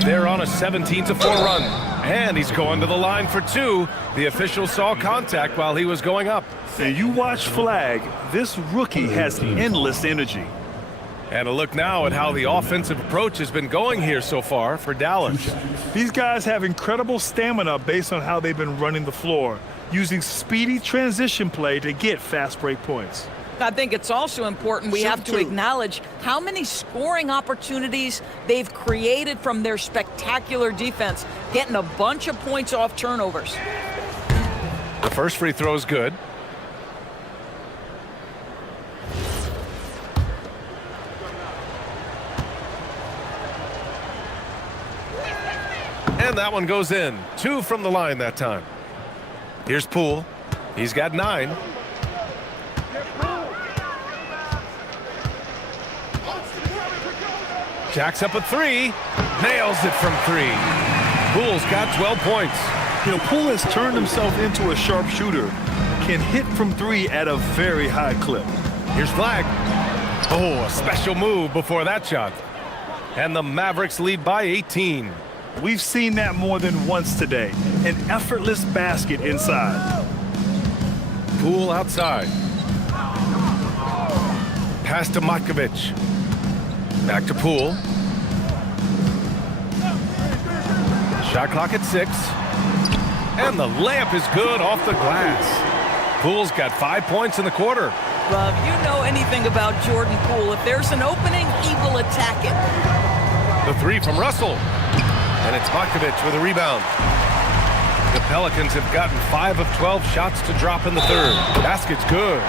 They're on a 17-4 run. And he's going to the line for 2. The official saw contact while he was going up. And you watch Flag, this rookie has endless energy. And a look now at how the offensive approach has been going here so far for Dallas. These guys have incredible stamina based on how they've been running the floor, using speedy transition play to get fast break points. I think it's also important we have to acknowledge how many scoring opportunities they've created from their spectacular defense, getting a bunch of points off turnovers. The first free throw is good. And that one goes in. 2 from the line that time. Here's Poole. He's got 9. Jacks up a 3. Nails it from 3. Poole's got 12 points. You know, Poole has turned himself into a sharpshooter. Can hit from 3 at a very high clip. Here's Flag. Oh, a special move before that shot. And the Mavericks lead by 18. We've seen that more than once today. An effortless basket inside. Poole outside. Pass to Matkovic. Back to Poole. Shot clock at 6. And the layup is good off the glass. Poole's got 5 points in the quarter. Well, if you know anything about Jordan Poole, if there's an opening, he will attack it. The three from Russell. And it's Makovich with a rebound. The Pelicans have gotten 5 of 12 shots to drop in the third. Basket's good.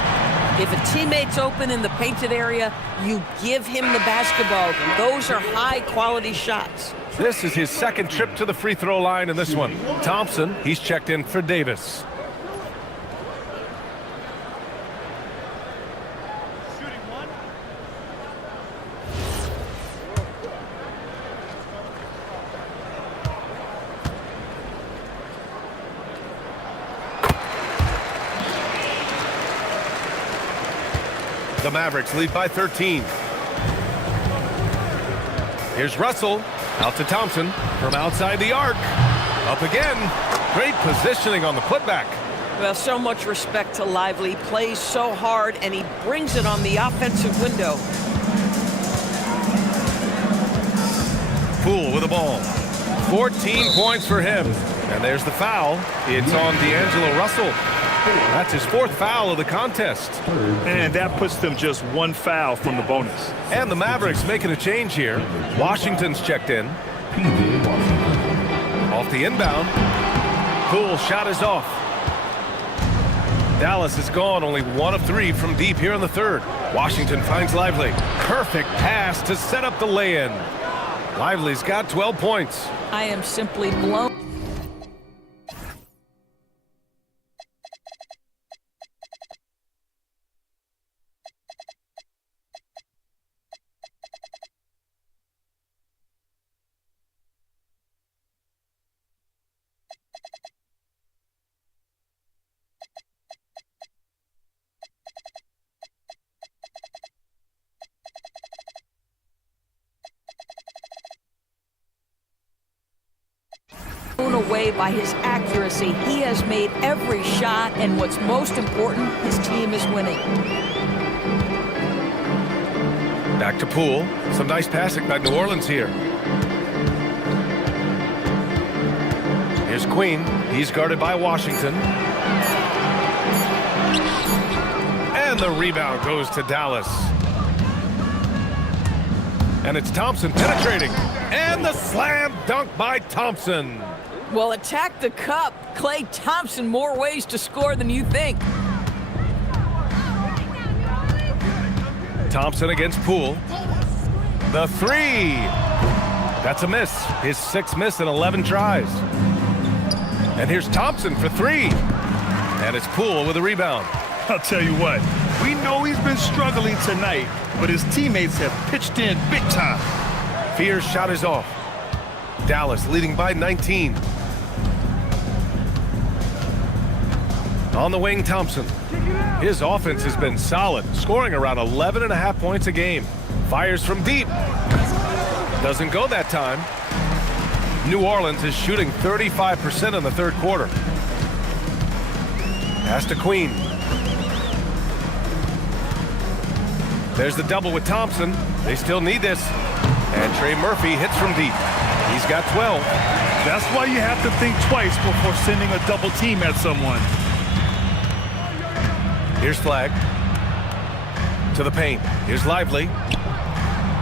If a teammate's open in the painted area, you give him the basketball. Those are high-quality shots. This is his second trip to the free throw line in this one. Thompson, he's checked in for Davis. The Mavericks lead by 13. Here's Russell. Out to Thompson from outside the arc. Up again. Great positioning on the putback. Well, so much respect to Lively. Plays so hard, and he brings it on the offensive window. Poole with the ball. 14 points for him. And there's the foul. It's on D'Angelo Russell. That's his 4th foul of the contest. And that puts them just 1 foul from the bonus. And the Mavericks making a change here. Washington's checked in. Off the inbound. Poole shot is off. Dallas is gone, only 1 of 3 from deep here in the third. Washington finds Lively. Perfect pass to set up the lay-in. Lively's got 12 points. I am simply blown. Away by his accuracy. He has made every shot, and what's most important, his team is winning. Back to Poole. Some nice passing by New Orleans here. Here's Queen. He's guarded by Washington. And the rebound goes to Dallas. And it's Thompson penetrating. And the slam dunk by Thompson. Well, attack the cup. Klay Thompson, more ways to score than you think. Thompson against Poole. The three. That's a miss. His 6th miss in 11 tries. And here's Thompson for 3. And it's Poole with a rebound. I'll tell you what, we know he's been struggling tonight, but his teammates have pitched in big time. Fear's shot is off. Dallas leading by 19. On the wing, Thompson. His offense has been solid, scoring around 11.5 points a game. Fires from deep. Doesn't go that time. New Orleans is shooting 35% in the third quarter. Pass to Queen. There's the double with Thompson. They still need this. And Trey Murphy hits from deep. He's got 12. That's why you have to think twice before sending a double team at someone. Here's Flag. To the paint. Here's Lively.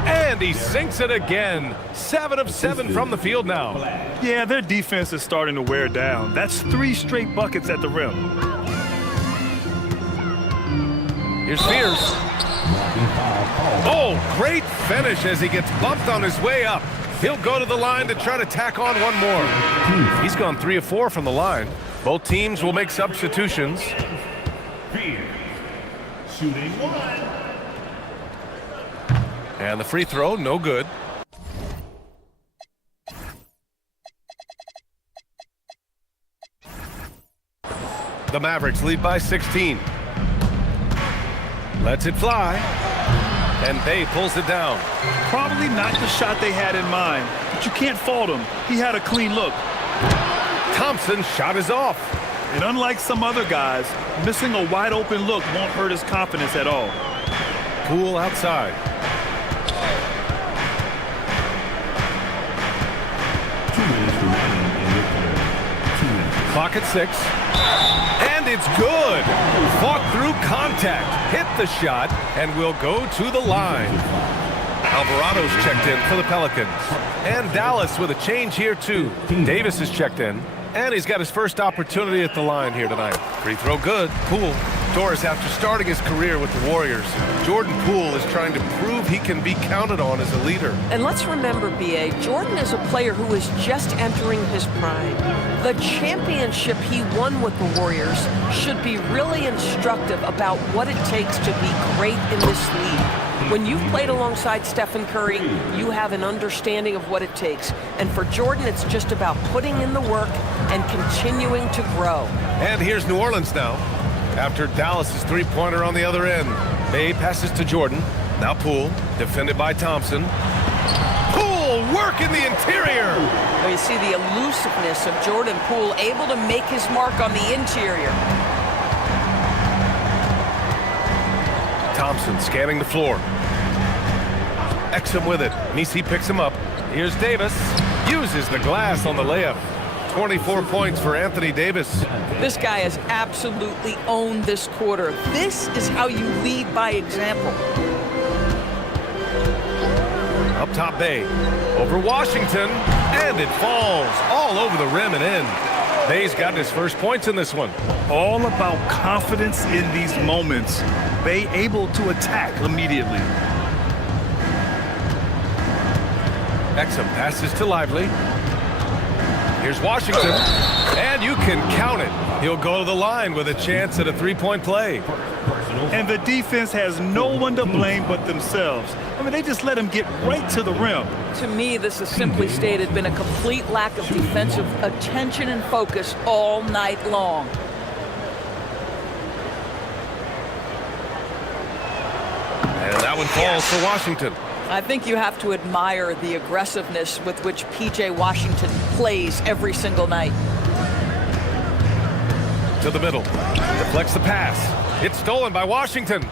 And he sinks it again. 7 of 7 from the field now. Yeah, their defense is starting to wear down. That's 3 straight buckets at the rim. Here's Fears. Oh, great finish as he gets bumped on his way up. He'll go to the line to try to tack on one more. He's gone 3 of 4 from the line. Both teams will make substitutions. Fears shooting 1. And the free throw, no good. The Mavericks lead by 16. Lets it fly. And Bay pulls it down. Probably not the shot they had in mind, but you can't fault him. He had a clean look. Thompson's shot is off. And unlike some other guys, missing a wide open look won't hurt his confidence at all. Poole outside. clock at 6. And it's good. Fought through contact, hit the shot, and will go to the line. Alvarado's checked in for the Pelicans. And Dallas with a change here, too. Davis is checked in, and he's got his first opportunity at the line here tonight. Free throw good. Poole. Torres, after starting his career with the Warriors, Jordan Poole is trying to prove he can be counted on as a leader. And let's remember, B.A., Jordan is a player who is just entering his prime. The championship he won with the Warriors should be really instructive about what it takes to be great in this league. When you've played alongside Stephen Curry, you have an understanding of what it takes. And for Jordan, it's just about putting in the work and continuing to grow. And here's New Orleans now. After Dallas's three-pointer on the other end. Bay passes to Jordan. Now Poole, defended by Thompson. Poole work in the interior. Now you see the elusiveness of Jordan Poole, able to make his mark on the interior. Thompson scanning the floor. Exum with it. Messi picks him up. Here's Davis. Uses the glass on the layup. 24 points for Anthony Davis. This guy has absolutely owned this quarter. This is how you lead by example. Up top, Bay. Over Washington. And it falls all over the rim and in. Bay's gotten his first points in this one. All about confidence in these moments. Bay able to attack immediately. Exum passes to Lively. Here's Washington, and you can count it. He'll go to the line with a chance at a three-point play. And the defense has no one to blame but themselves. I mean, they just let him get right to the rim. To me, this has simply stated been a complete lack of defensive attention and focus all night long. And that one falls for Washington. I think you have to admire the aggressiveness with which P.J. Washington plays every single night. To the middle. Deflects the pass. It's stolen by Washington.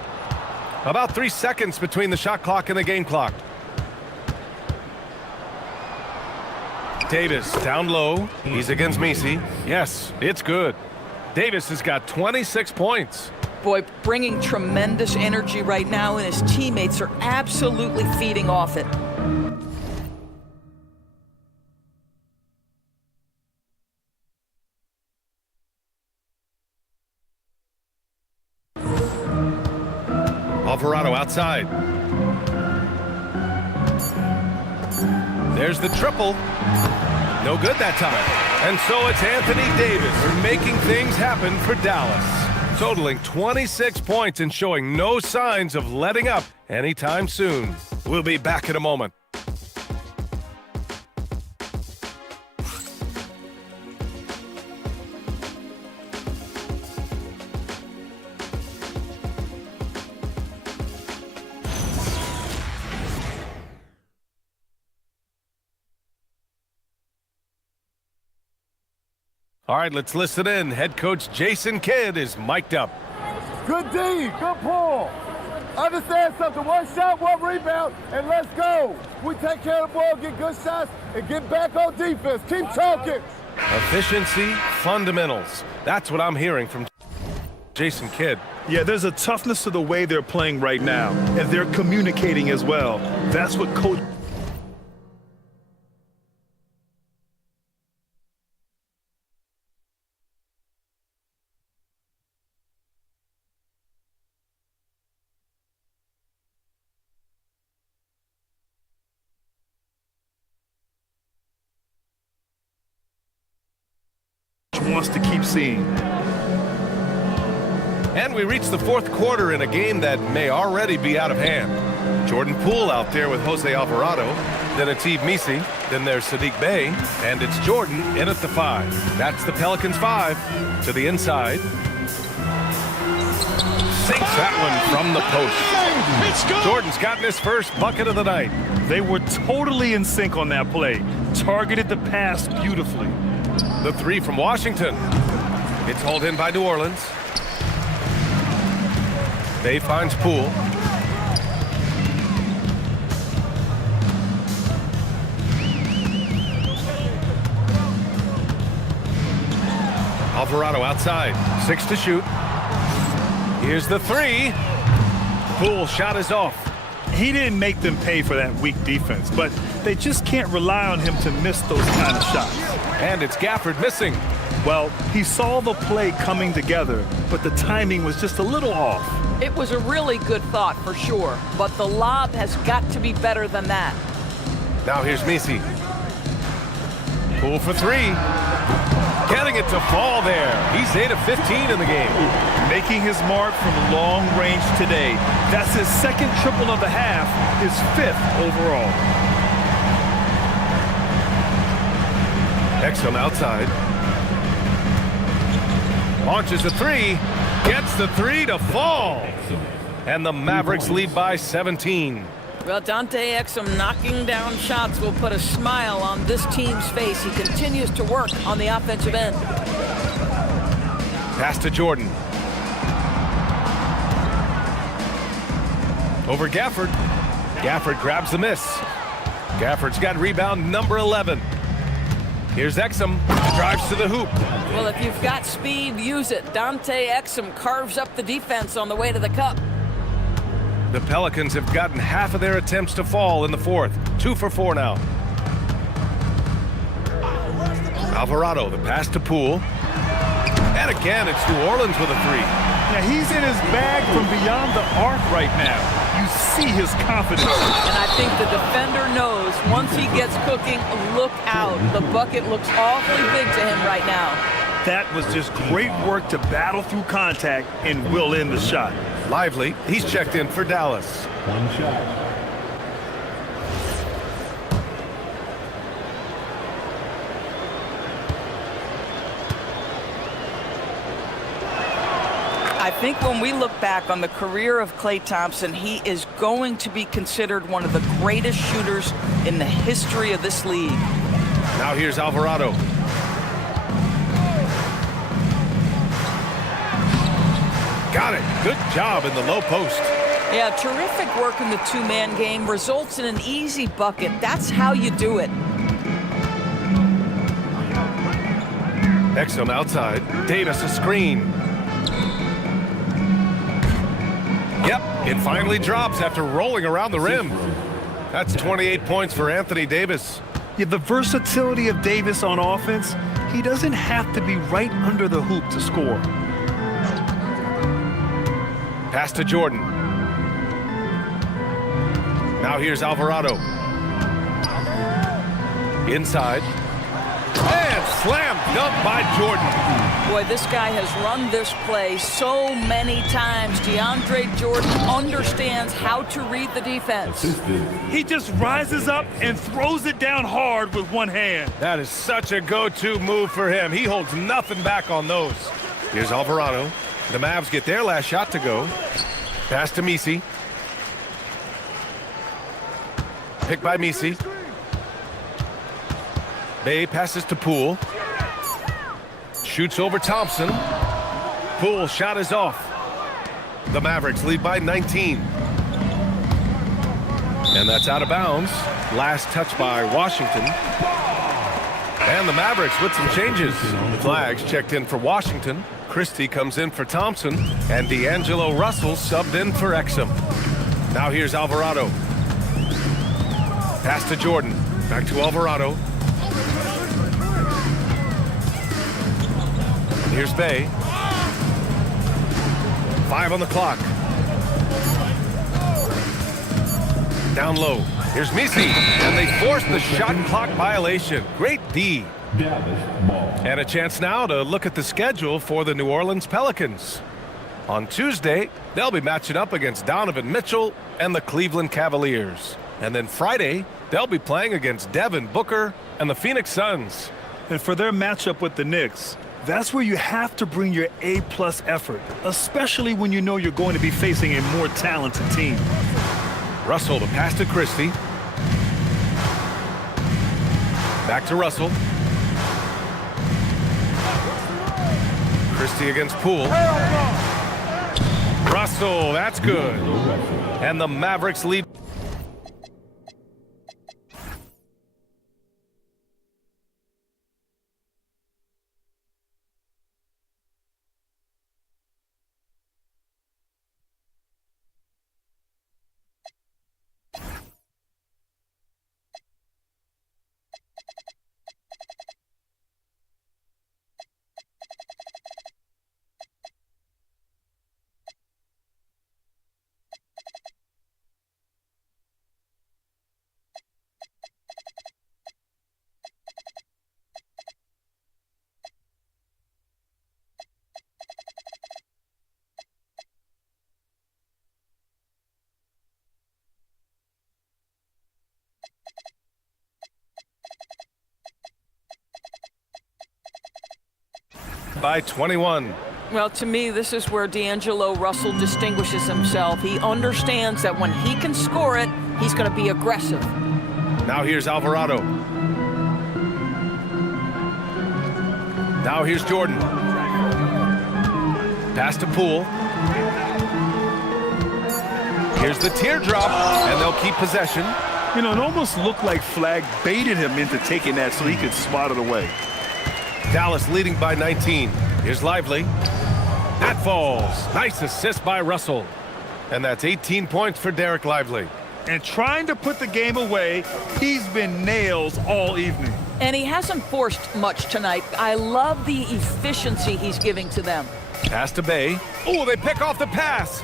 About 3 seconds between the shot clock and the game clock. Davis down low. He's against Messi. Yes, it's good. Davis has got 26 points. Boy, bringing tremendous energy right now, and his teammates are absolutely feeding off it. Alvarado outside. There's the triple. No good that time. And so it's Anthony Davis making things happen for Dallas. Totaling 26 points and showing no signs of letting up anytime soon. We'll be back in a moment. All right, let's listen in. Head coach Jason Kidd is mic'd up. Good D, good pull. Understand something, one shot, one rebound, and let's go. We take care of the ball, get good shots, and get back on defense. Keep talking. Efficiency, fundamentals. That's what I'm hearing from Jason Kidd. Yeah, there's a toughness to the way they're playing right now, and they're communicating as well. That's what coach wants to keep seeing. And we reach the fourth quarter in a game that may already be out of hand. Jordan Poole out there with Jose Alvarado, then it's Yves Messi, then there's Sadiq Bey, and it's Jordan in at the 5. That's the Pelicans 5 to the inside. Sinks that one from the post. Jordan's gotten his first bucket of the night. They were totally in sync on that play. Targeted the pass beautifully. The 3 from Washington. It's hauled in by New Orleans. Bay finds Poole. Alvarado outside. 6 to shoot. Here's the 3. Poole shot is off. He didn't make them pay for that weak defense, but they just can't rely on him to miss those kind of shots. And it's Gafford missing. Well, he saw the play coming together, but the timing was just a little off. It was a really good thought for sure, but the lob has got to be better than that. Now here's Messi. Poole for 3. Getting it to fall there. He's 8 of 15 in the game. Making his mark from long range today. That's his second triple of the half, his 5th overall. Exum outside. Launches a 3. Gets the 3 to fall. And the Mavericks lead by 17. Well, Dante Exum knocking down shots will put a smile on this team's face. He continues to work on the offensive end. Pass to Jordan. Over Gafford. Gafford grabs the miss. Gafford's got rebound number 11. Here's Exum. Drives to the hoop. Well, if you've got speed, use it. Dante Exum carves up the defense on the way to the cup. The Pelicans have gotten half of their attempts to fall in the 4th. 2 for 4 now. Alvarado, the pass to Poole. And again, it's New Orleans with a 3. Now, he's in his bag from beyond the arc right now. You see his confidence. And I think the defender knows once he gets cooking, look out. The bucket looks awfully big to him right now. That was just great work to battle through contact and will in the shot. Lively, he's checked in for Dallas. One shot. I think when we look back on the career of Klay Thompson, he is going to be considered one of the greatest shooters in the history of this league. Now here's Alvarado. Got it. Good job in the low post. Yeah, terrific work in the two-man game results in an easy bucket. That's how you do it. Exum outside. Davis a screen. Yep, it finally drops after rolling around the rim. That's 28 points for Anthony Davis. Yeah, the versatility of Davis on offense, he doesn't have to be right under the hoop to score. Pass to Jordan. Now here's Alvarado. Inside. And slam dunk by Jordan. Boy, this guy has run this play so many times. DeAndre Jordan understands how to read the defense. He just rises up and throws it down hard with one hand. That is such a go-to move for him. He holds nothing back on those. Here's Alvarado. The Mavs get their last shot to go. Pass to Messi. Picked by Messi. Bay passes to Poole. Shoots over Thompson. Poole shot is off. The Mavericks lead by 19. And that's out of bounds. Last touch by Washington. And the Mavericks with some changes. Flags checked in for Washington. Christie comes in for Thompson. And D'Angelo Russell subbed in for Exum. Now here's Alvarado. Pass to Jordan. Back to Alvarado. Here's Bay. 5 on the clock. Down low. Here's Messi. And they force the shot clock violation. Great D. And a chance now to look at the schedule for the New Orleans Pelicans. On Tuesday, they'll be matching up against Donovan Mitchell and the Cleveland Cavaliers. And then Friday, they'll be playing against Devin Booker and the Phoenix Suns. And for their matchup with the Knicks, that's where you have to bring your A-plus effort, especially when you know you're going to be facing a more talented team. Russell to pass to Christie. Back to Russell. Christie against Poole. Russell, that's good. And the Mavericks lead. by 21. Well, to me, this is where D'Angelo Russell distinguishes himself. He understands that when he can score it, he's going to be aggressive. Now here's Alvarado. Now here's Jordan. Pass to Poole. Here's the teardrop, and they'll keep possession. You know, it almost looked like Flag baited him into taking that so he could swat it away. Dallas leading by 19. Here's Lively. That falls. Nice assist by Russell. And that's 18 points for Derek Lively. And trying to put the game away, he's been nails all evening. And he hasn't forced much tonight. I love the efficiency he's giving to them. Pass to Bay. Oh, they pick off the pass.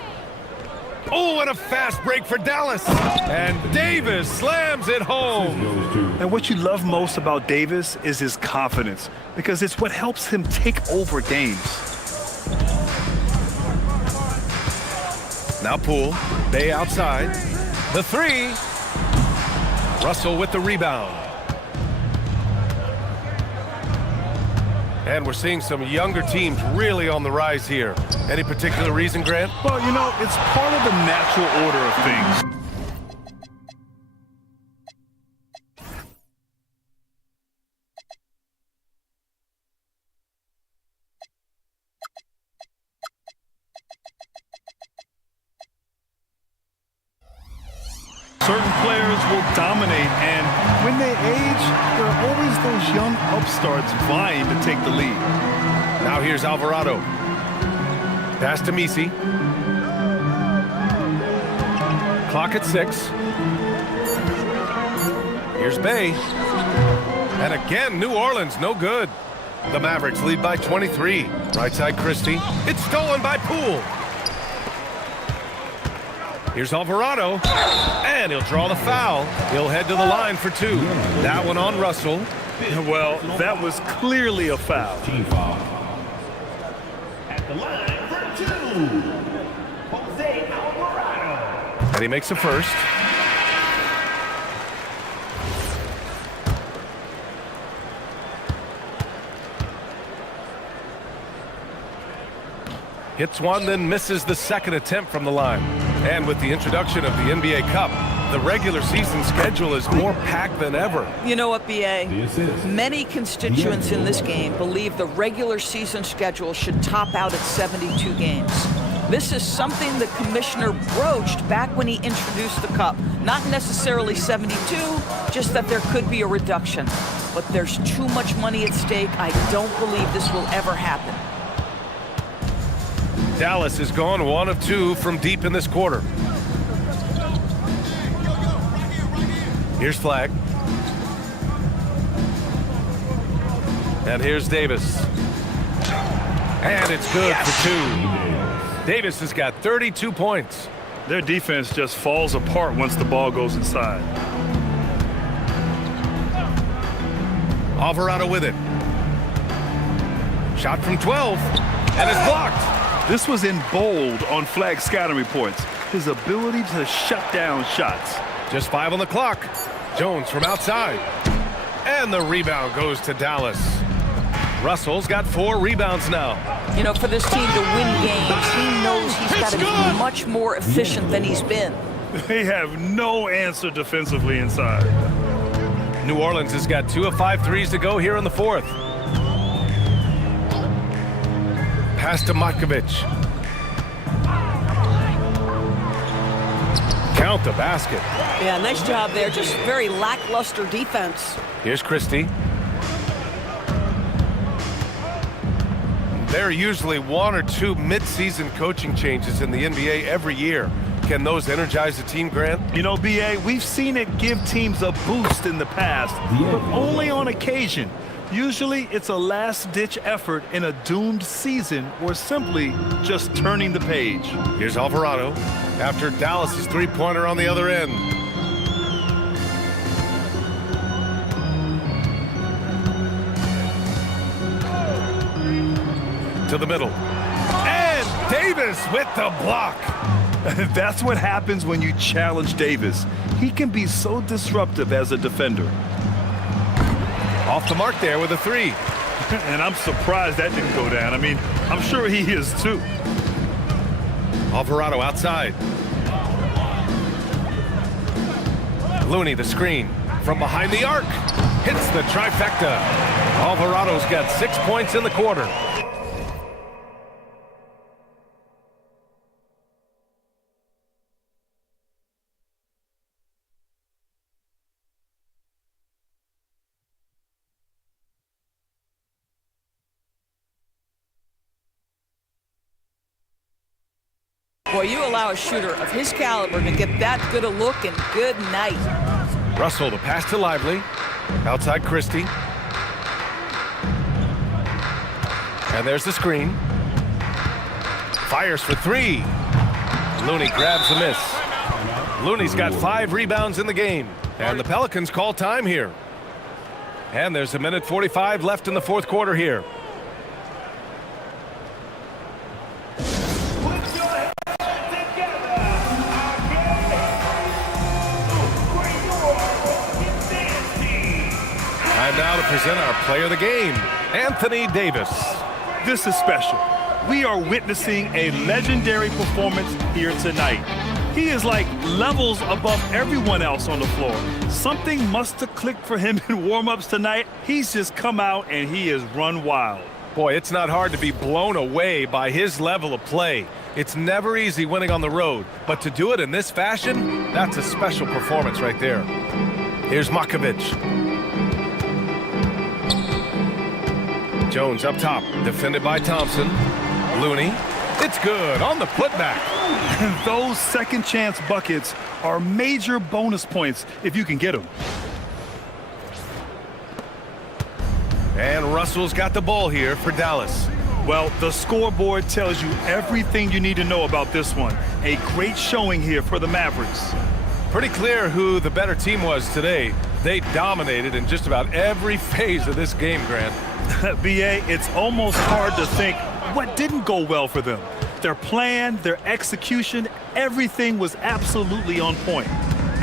Oh, and a fast break for Dallas. And Davis slams it home. And what you love most about Davis is his confidence, because it's what helps him take over games. Now Poole. Bay outside. The three. Russell with the rebound. And we're seeing some younger teams really on the rise here. Any particular reason, Grant? Well, you know, it's part of the natural order of things. Certain players will dominate, and when they age, there are always those young upstarts vying to take the lead. Now here's Alvarado. Pass to Misi. Clock at 6. Here's Bay. And again, New Orleans, no good. The Mavericks lead by 23. Right side, Christie. It's stolen by Poole. Here's Alvarado, and he'll draw the foul. He'll head to the line for 2. That one on Russell. Well, that was clearly a foul. Team foul. At the line for 2, Jose Alvarado. And he makes the first. Hits one, then misses the second attempt from the line. And with the introduction of the NBA Cup, the regular season schedule is more packed than ever. You know what, B.A.? Many constituents in this game believe the regular season schedule should top out at 72 games. This is something the commissioner broached back when he introduced the Cup. Not necessarily 72, just that there could be a reduction. But there's too much money at stake. I don't believe this will ever happen. Dallas is gone 1 of 2 from deep in this quarter. Here's Flag. And here's Davis. And it's good for 2. Davis has got 32 points. Their defense just falls apart once the ball goes inside. Alvarado with it. Shot from 12. And it's blocked. This was in bold on Flag's scouting reports. His ability to shut down shots. Just 5 on the clock. Jones from outside. And the rebound goes to Dallas. Russell's got 4 rebounds now. You know, for this team to win games, he knows he's got to be much more efficient than he's been. They have no answer defensively inside. New Orleans has got 2 of 5 threes to go here in the 4th. Pass to Matkovic. Count the basket. Yeah, nice job there. Just very lackluster defense. Here's Christie. There are usually 1 or 2 mid-season coaching changes in the NBA every year. Can those energize the team, Grant? You know, B.A., we've seen it give teams a boost in the past, but only on occasion. Usually, it's a last-ditch effort in a doomed season or simply just turning the page. Here's Alvarado after Dallas's three-pointer on the other end. To the middle. And Davis with the block. That's what happens when you challenge Davis. He can be so disruptive as a defender. Off the mark there with a 3. And I'm surprised that didn't go down. I mean, I'm sure he is too. Alvarado outside. Looney the screen from behind the arc. Hits the trifecta. Alvarado's got 6 points in the quarter. Boy, you allow a shooter of his caliber to get that good a look, and good night. Russell, the pass to Lively. Outside Christie. And there's the screen. Fires for three. Looney grabs the miss. Looney's got 5 rebounds in the game. And the Pelicans call time here. And there's 1:45 left in the fourth quarter here. Time now to present our player of the game, Anthony Davis. This is special. We are witnessing a legendary performance here tonight. He is like levels above everyone else on the floor. Something must have clicked for him in warm-ups tonight. He's just come out and he has run wild. Boy, it's not hard to be blown away by his level of play. It's never easy winning on the road, but to do it in this fashion, that's a special performance right there. Here's Makovic. Jones up top, defended by Thompson. Looney, it's good on the putback. Those second chance buckets are major bonus points if you can get them. And Russell's got the ball here for Dallas. Well, the scoreboard tells you everything you need to know about this one. A great showing here for the Mavericks. Pretty clear who the better team was today. They dominated in just about every phase of this game, Grant. B.A., it's almost hard to think what didn't go well for them. Their plan, their execution, everything was absolutely on point.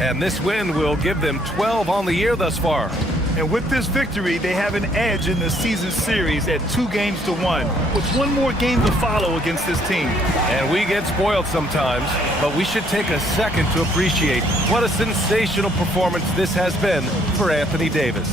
And this win will give them 12 on the year thus far. And with this victory, they have an edge in the season series at 2-1, with one more game to follow against this team. And we get spoiled sometimes, but we should take a second to appreciate what a sensational performance this has been for Anthony Davis.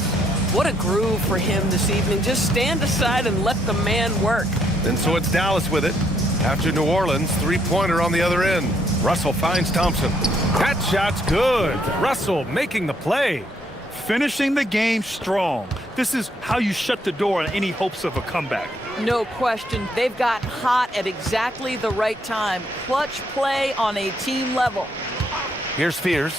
What a groove for him this evening. Just stand aside and let the man work. And so it's Dallas with it. After New Orleans, three-pointer on the other end. Russell finds Thompson. That shot's good. Russell making the play. Finishing the game strong. This is how you shut the door on any hopes of a comeback. No question. They've got hot at exactly the right time. Clutch play on a team level. Here's Fears.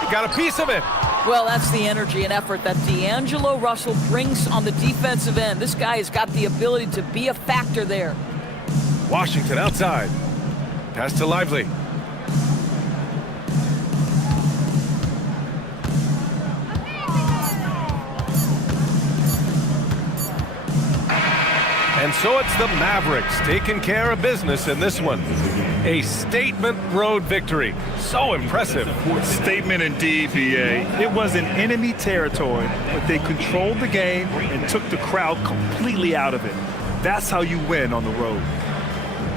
He got a piece of it. Well, that's the energy and effort that D'Angelo Russell brings on the defensive end. This guy has got the ability to be a factor there. Washington outside. Pass to Lively. And so it's the Mavericks taking care of business in this one. A statement road victory. So impressive. Statement indeed, B.A. It was in enemy territory, but they controlled the game and took the crowd completely out of it. That's how you win on the road.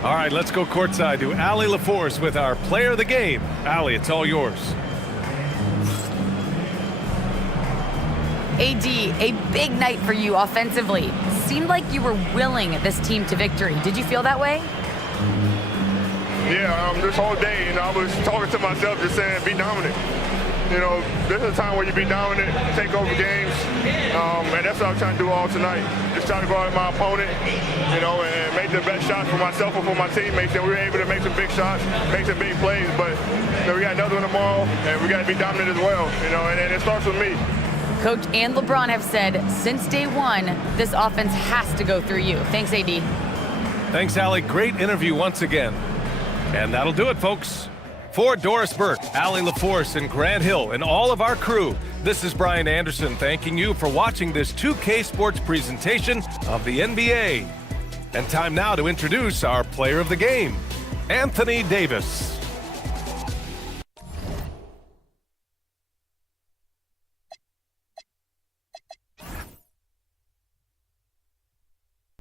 All right, let's go courtside to Allie LaForce with our player of the game. Allie, it's all yours. AD, a big night for you offensively. Seemed like you were willing this team to victory. Did you feel that way? Yeah, this whole day, I was talking to myself, just saying, be dominant. This is a time where you be dominant, take over games, and that's what I'm trying to do all tonight. Just try to go out at my opponent, and make the best shots for myself and for my teammates. And we were able to make some big shots, make some big plays, but we got another one tomorrow, and we got to be dominant as well, and it starts with me. Coach and LeBron have said since day one, this offense has to go through you. Thanks, AD. Thanks, Allie. Great interview once again. And that'll do it, folks. For Doris Burke, Allie LaForce, and Grant Hill, and all of our crew, this is Brian Anderson thanking you for watching this 2K Sports presentation of the NBA. And time now to introduce our player of the game, Anthony Davis.